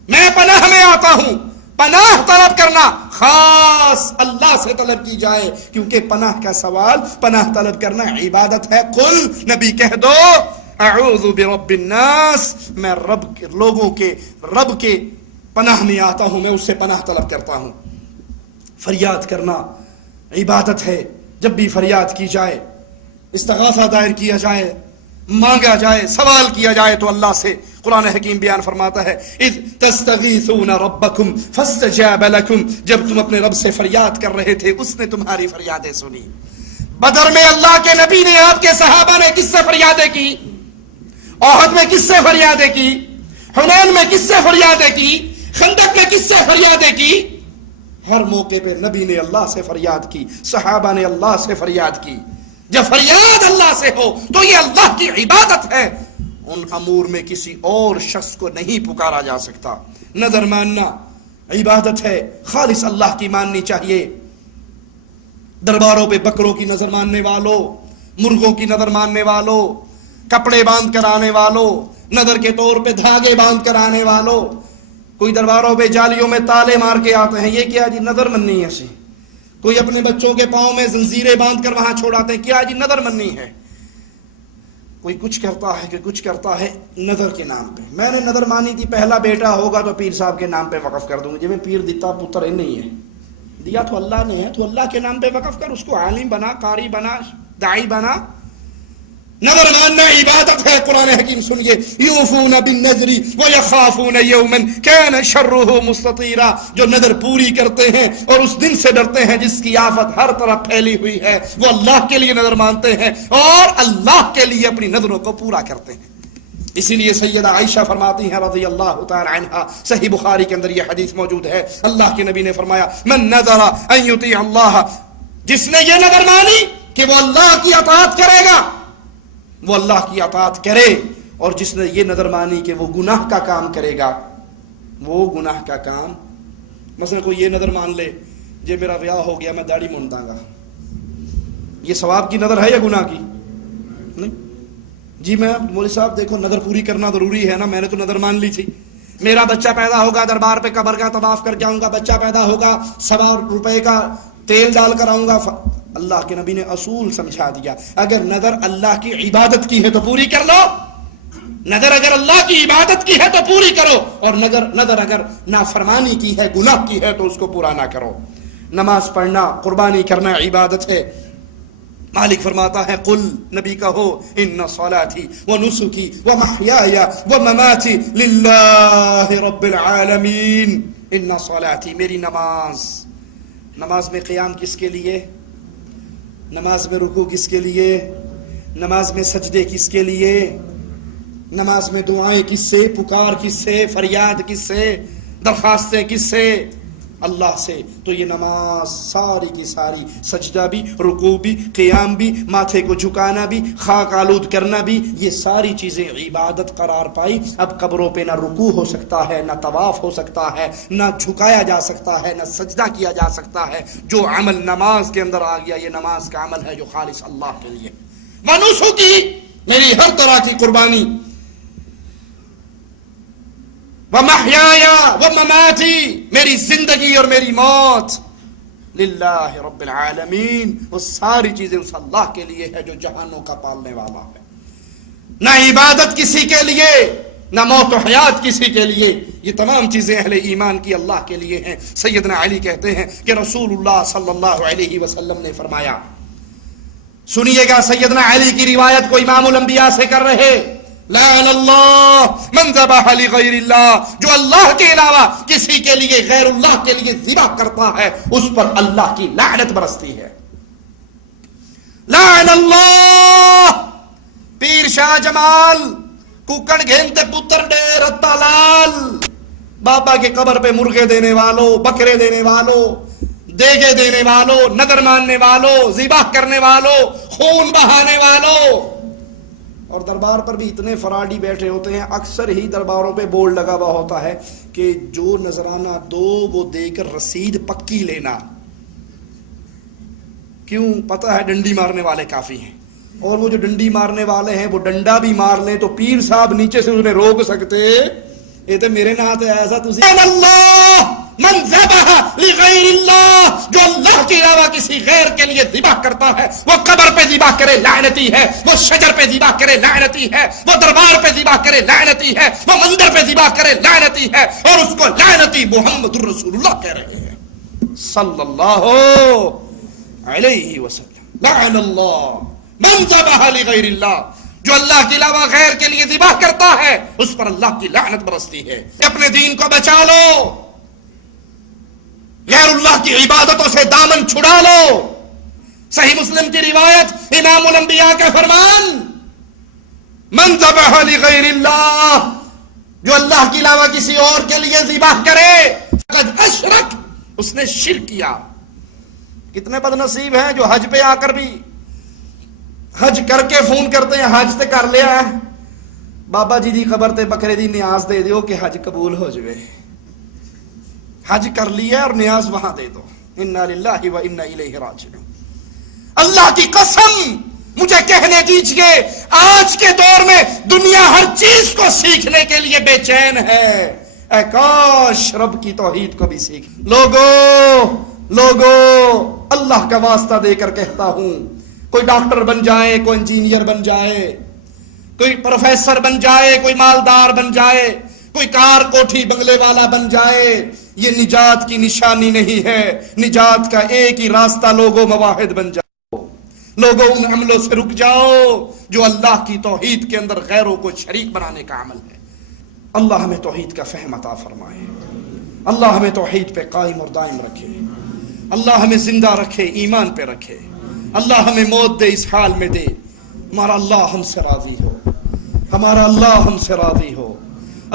میں پناہ میں آتا ہوں۔ پناہ طلب کرنا خاص اللہ سے طلب کی جائے، کیونکہ پناہ کا سوال، پناہ طلب کرنا عبادت ہے۔ قل، نبی کہہ دو اعوذ برب الناس، میں لوگوں کے رب کے پناہ میں آتا ہوں، میں اس سے پناہ طلب کرتا ہوں۔ فریاد کرنا عبادت ہے، جب بھی فریاد کی جائے، استغاثہ دائر کیا جائے، مانگا جائے، سوال کیا جائے تو اللہ سے۔ قرآن حکیم بیان فرماتا ہے اذ تستغیثون ربکم فاستجاب لکم، جب تم اپنے رب سے فریاد کر رہے تھے اس نے تمہاری فریادیں سنی۔ بدر میں اللہ کے نبی نے، آپ کے صحابہ نے کس سے فریادیں کی؟ احد میں کس سے فریادیں کی؟ حنین میں کس سے فریادیں کی؟ خندق میں کس سے فریادیں کی؟ ہر موقع پہ نبی نے اللہ سے فریاد کی، صحابہ نے اللہ سے فریاد کی۔ جب فریاد اللہ سے ہو تو یہ اللہ کی عبادت ہے، ان امور میں کسی اور شخص کو نہیں پکارا جا سکتا۔ نظر ماننا عبادت ہے، خالص اللہ کی ماننی چاہیے۔ درباروں پہ بکروں کی نظر ماننے والوں، مرغوں کی نظر ماننے والوں، کپڑے باندھ کر آنے والوں، نظر کے طور پہ دھاگے باندھ کر آنے والوں، کوئی درباروں پہ جالیوں میں تالے مار کے آتے ہیں، یہ کیا جی؟ نظر مننی ہے سی۔ کوئی اپنے بچوں کے پاؤں میں زنجیریں باندھ کر وہاں چھوڑاتے ہیں، کیا جی؟ نظر مننی ہے۔ کوئی کچھ کرتا ہے کہ کچھ کرتا ہے نظر کے نام پہ۔ میں نے نظر مانی تھی پہلا بیٹا ہوگا تو پیر صاحب کے نام پہ وقف کر دوں گی، جی میں پیر دیتا پتر ہی نہیں ہے، دیا تو اللہ نے ہے، تو اللہ کے نام پہ وقف کر، اس کو عالم بنا، قاری بنا، داعی بنا۔ نظر ماننا عبادت ہے۔ قرآن حکیم سنیے یوفون بالنذر ویخافون یوما کان شرہ مستطیرا، جو نظر پوری کرتے ہیں اور اس دن سے ڈرتے ہیں جس کی آفت ہر طرف پھیلی ہوئی ہے، وہ اللہ کے لیے نظر مانتے ہیں اور اللہ کے لیے اپنی نظروں کو پورا کرتے ہیں۔ اسی لیے سیدہ عائشہ فرماتی ہیں رضی اللہ تعالی عنہا، صحیح بخاری کے اندر یہ حدیث موجود ہے، اللہ کے نبی نے فرمایا من نذر ان یطیع اللہ، جس نے یہ نظر مانی کہ وہ اللہ کی اطاعت کرے گا وہ اللہ کی اطاعت کرے، اور جس نے یہ نظر مانی کہ وہ گناہ کا کام کرے گا وہ گناہ کا کام، مثلا کوئی یہ نظر مان لے جب میرا بیاہ ہو گیا میں داڑھی مونڈاں گا، یہ ثواب کی نظر ہے یا گناہ کی؟ نہیں، جی میں مولوی صاحب دیکھو نظر پوری کرنا ضروری ہے نا، میں نے تو نظر مان لی تھی، میرا بچہ پیدا ہوگا دربار پہ قبر کا طواف کر کے آؤں گا، بچہ پیدا ہوگا 100 روپے کا تیل ڈال کر آؤں گا. اللہ کے نبی نے اصول سمجھا دیا، اگر نظر اللہ کی عبادت کی ہے تو پوری کر لو، نظر اگر اللہ کی عبادت کی ہے تو پوری کرو، اور نظر اگر نافرمانی کی ہے، گناہ کی ہے تو اس کو پورا نہ کرو. نماز پڑھنا، قربانی کرنا عبادت ہے. مالک فرماتا ہے قل، نبی کہو، ان صلاتی و نسکی و محیای و مماتی للہ رب العالمین. ان صلاتی، میری نماز میں قیام کس کے لیے، نماز میں رکوع کس کے لیے، نماز میں سجدے کس کے لیے، نماز میں دعائیں کس سے، پکار کس سے، فریاد کس سے، درخواستیں کس سے، اللہ سے. تو یہ نماز ساری کی ساری، سجدہ بھی، رکوع بھی، قیام بھی، ماتھے کو جھکانا بھی، خاک آلود کرنا بھی، یہ ساری چیزیں عبادت قرار پائی. اب قبروں پہ نہ رکوع ہو سکتا ہے، نہ طواف ہو سکتا ہے، نہ جھکایا جا سکتا ہے، نہ سجدہ کیا جا سکتا ہے. جو عمل نماز کے اندر آ گیا، یہ نماز کا عمل ہے جو خالص اللہ کے لیے. ونسکی، میری ہر طرح کی قربانی، وَمَحْيَايَ وَمَمَاتِي، میری زندگی اور میری موت، للہ رب العالمین، وہ ساری چیزیں اس اللہ کے لیے ہے جو جہانوں کا پالنے والا ہے. نہ عبادت کسی کے لیے، نہ موت و حیات کسی کے لیے، یہ تمام چیزیں اہل ایمان کی اللہ کے لیے ہیں. سیدنا علی کہتے ہیں کہ رسول اللہ صلی اللہ علیہ وسلم نے فرمایا، سنیے گا سیدنا علی کی روایت کو امام الانبیاء سے کر رہے، لعن اللہ من ذبح لغیر اللہ، جو اللہ کے علاوہ کسی کے لیے، غیر اللہ کے لیے ذبح کرتا ہے، اس پر اللہ کی لعنت برستی ہے. لعن اللہ پیر شاہ جمال کوکڑ گھینتے پتر ڈے رتا لال، بابا کے قبر پہ مرغے دینے والوں، بکرے دینے والوں، دیگے دینے والوں، نظر ماننے والوں، ذبح کرنے والوں، خون بہانے والوں. اور دربار پر بھی اتنے فراڈی بیٹھے ہوتے ہیں، اکثر ہی درباروں پہ بورڈ لگا ہوا ہوتا ہے کہ جو نذرانہ دو وہ دے کر رسید پکی لینا. کیوں؟ پتہ ہے ڈنڈی مارنے والے کافی ہیں، اور وہ جو ڈنڈی مارنے والے ہیں وہ ڈنڈا بھی مار لیں تو پیر صاحب نیچے سے انہیں روک سکتے. یہ تو میرے نات ہے ایسا تجھے. اللہ من ذبح لغیر اللہ، جو اللہ کے علاوہ کسی غیر کے لیے ذبح کرتا ہے، وہ قبر پہ ذبح کرے لعنتی ہے، وہ شجر پہ ذبح کرے لعنتی ہے، وہ دربار پہ ذبح کرے لعنتی ہے، وہ مندر پہ ذبح کرے لعنتی ہے، اور اس کو لعنتی محمد الرسول اللہ کہہ رہے ہیں صلی اللہ علیہ وسلم. لعن اللہ من ذبح لغیر اللہ، جو اللہ کے علاوہ غیر کے لیے ذبح کرتا ہے اس پر اللہ کی لعنت برستی ہے. اپنے دین کو بچا لو، غیر اللہ کی عبادتوں سے دامن چھڑا لو. صحیح مسلم کی روایت، امام الانبیاء کا فرمان، من ذبح لغیر اللہ، جو اللہ کے علاوہ کسی اور کے لیے ذبح کرے، فقد اشرک، اس نے شرک کیا. کتنے بد نصیب ہیں جو حج پہ آ کر بھی حج کر کے فون کرتے ہیں، حج تے کر لیا ہے بابا جی دی قبر تے بکرے دی نیاز دے دیو کہ حج قبول ہو جائے. حج کر لیا اور نیاز وہاں دے دو. انا للہ و انا الیہ راجعون. اللہ کی قسم مجھے کہنے دیجئے، آج کے دور میں دنیا ہر چیز کو سیکھنے کے لیے بے چین ہے. اے کاش رب کی توحید کو بھی سیکھ. لوگو اللہ کا واسطہ دے کر کہتا ہوں، کوئی ڈاکٹر بن جائے، کوئی انجینئر بن جائے، کوئی پروفیسر بن جائے، کوئی مالدار بن جائے، کوئی کار کوٹھی بنگلے والا بن جائے، یہ نجات کی نشانی نہیں ہے. نجات کا ایک ہی راستہ، لوگوں مواحد بن جاؤ، لوگوں ان عملوں سے رک جاؤ جو اللہ کی توحید کے اندر غیروں کو شریک بنانے کا عمل ہے. اللہ ہمیں توحید کا فہم عطا فرمائے، اللہ ہمیں توحید پہ قائم اور دائم رکھے، اللہ ہمیں زندہ رکھے، ایمان پہ رکھے، اللہ ہمیں موت دے اس حال میں دے. ہمارا اللہ ہم سے راضی ہو، ہمارا اللہ ہم سے راضی ہو.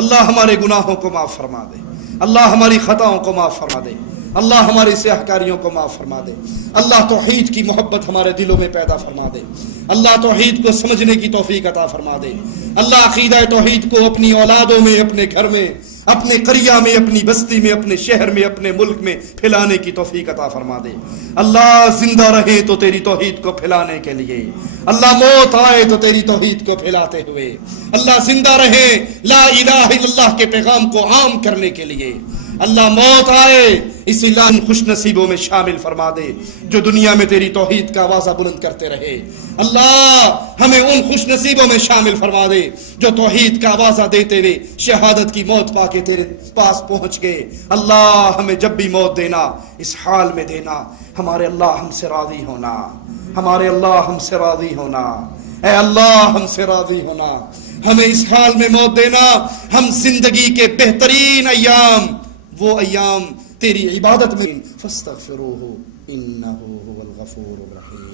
اللہ ہمارے گناہوں کو معاف فرما دے، اللہ ہماری خطاؤں کو معاف فرما دے، اللہ ہماری سیاہ کاریوں کو معاف فرما دے. اللہ توحید کی محبت ہمارے دلوں میں پیدا فرما دے، اللہ توحید کو سمجھنے کی توفیق عطا فرما دے. اللہ عقیدہ توحید کو اپنی اولادوں میں، اپنے گھر میں، اپنے قریہ میں، اپنی بستی میں، اپنے شہر میں، اپنے ملک میں پھیلانے کی توفیق عطا فرما دے۔ اللہ زندہ رہے تو تیری توحید کو پھیلانے کے لیے، اللہ موت آئے تو تیری توحید کو پھیلاتے ہوئے، اللہ زندہ رہے لا الہ الا اللہ کے پیغام کو عام کرنے کے لیے، اللہ موت آئے اس اعلان خوش نصیبوں میں شامل فرما دے جو دنیا میں تیری توحید کا آوازہ بلند کرتے رہے۔ اللہ ہمیں ان خوش نصیبوں میں شامل فرما دے جو توحید کا آوازہ دیتے ہوئے شہادت کی موت پا کے تیرے پاس پہنچ گئے۔ اللہ ہمیں جب بھی موت دینا اس حال میں دینا، ہمارے اللہ ہم سے راضی ہونا، ہمارے اللہ ہم سے راضی ہونا، اے اللہ ہم سے راضی ہونا، ہمیں اس حال میں موت دینا ہم زندگی کے بہترین ایام، وہ ایام تیری عبادت میں، فاستغفروہ انہ هو الغفور الرحیم۔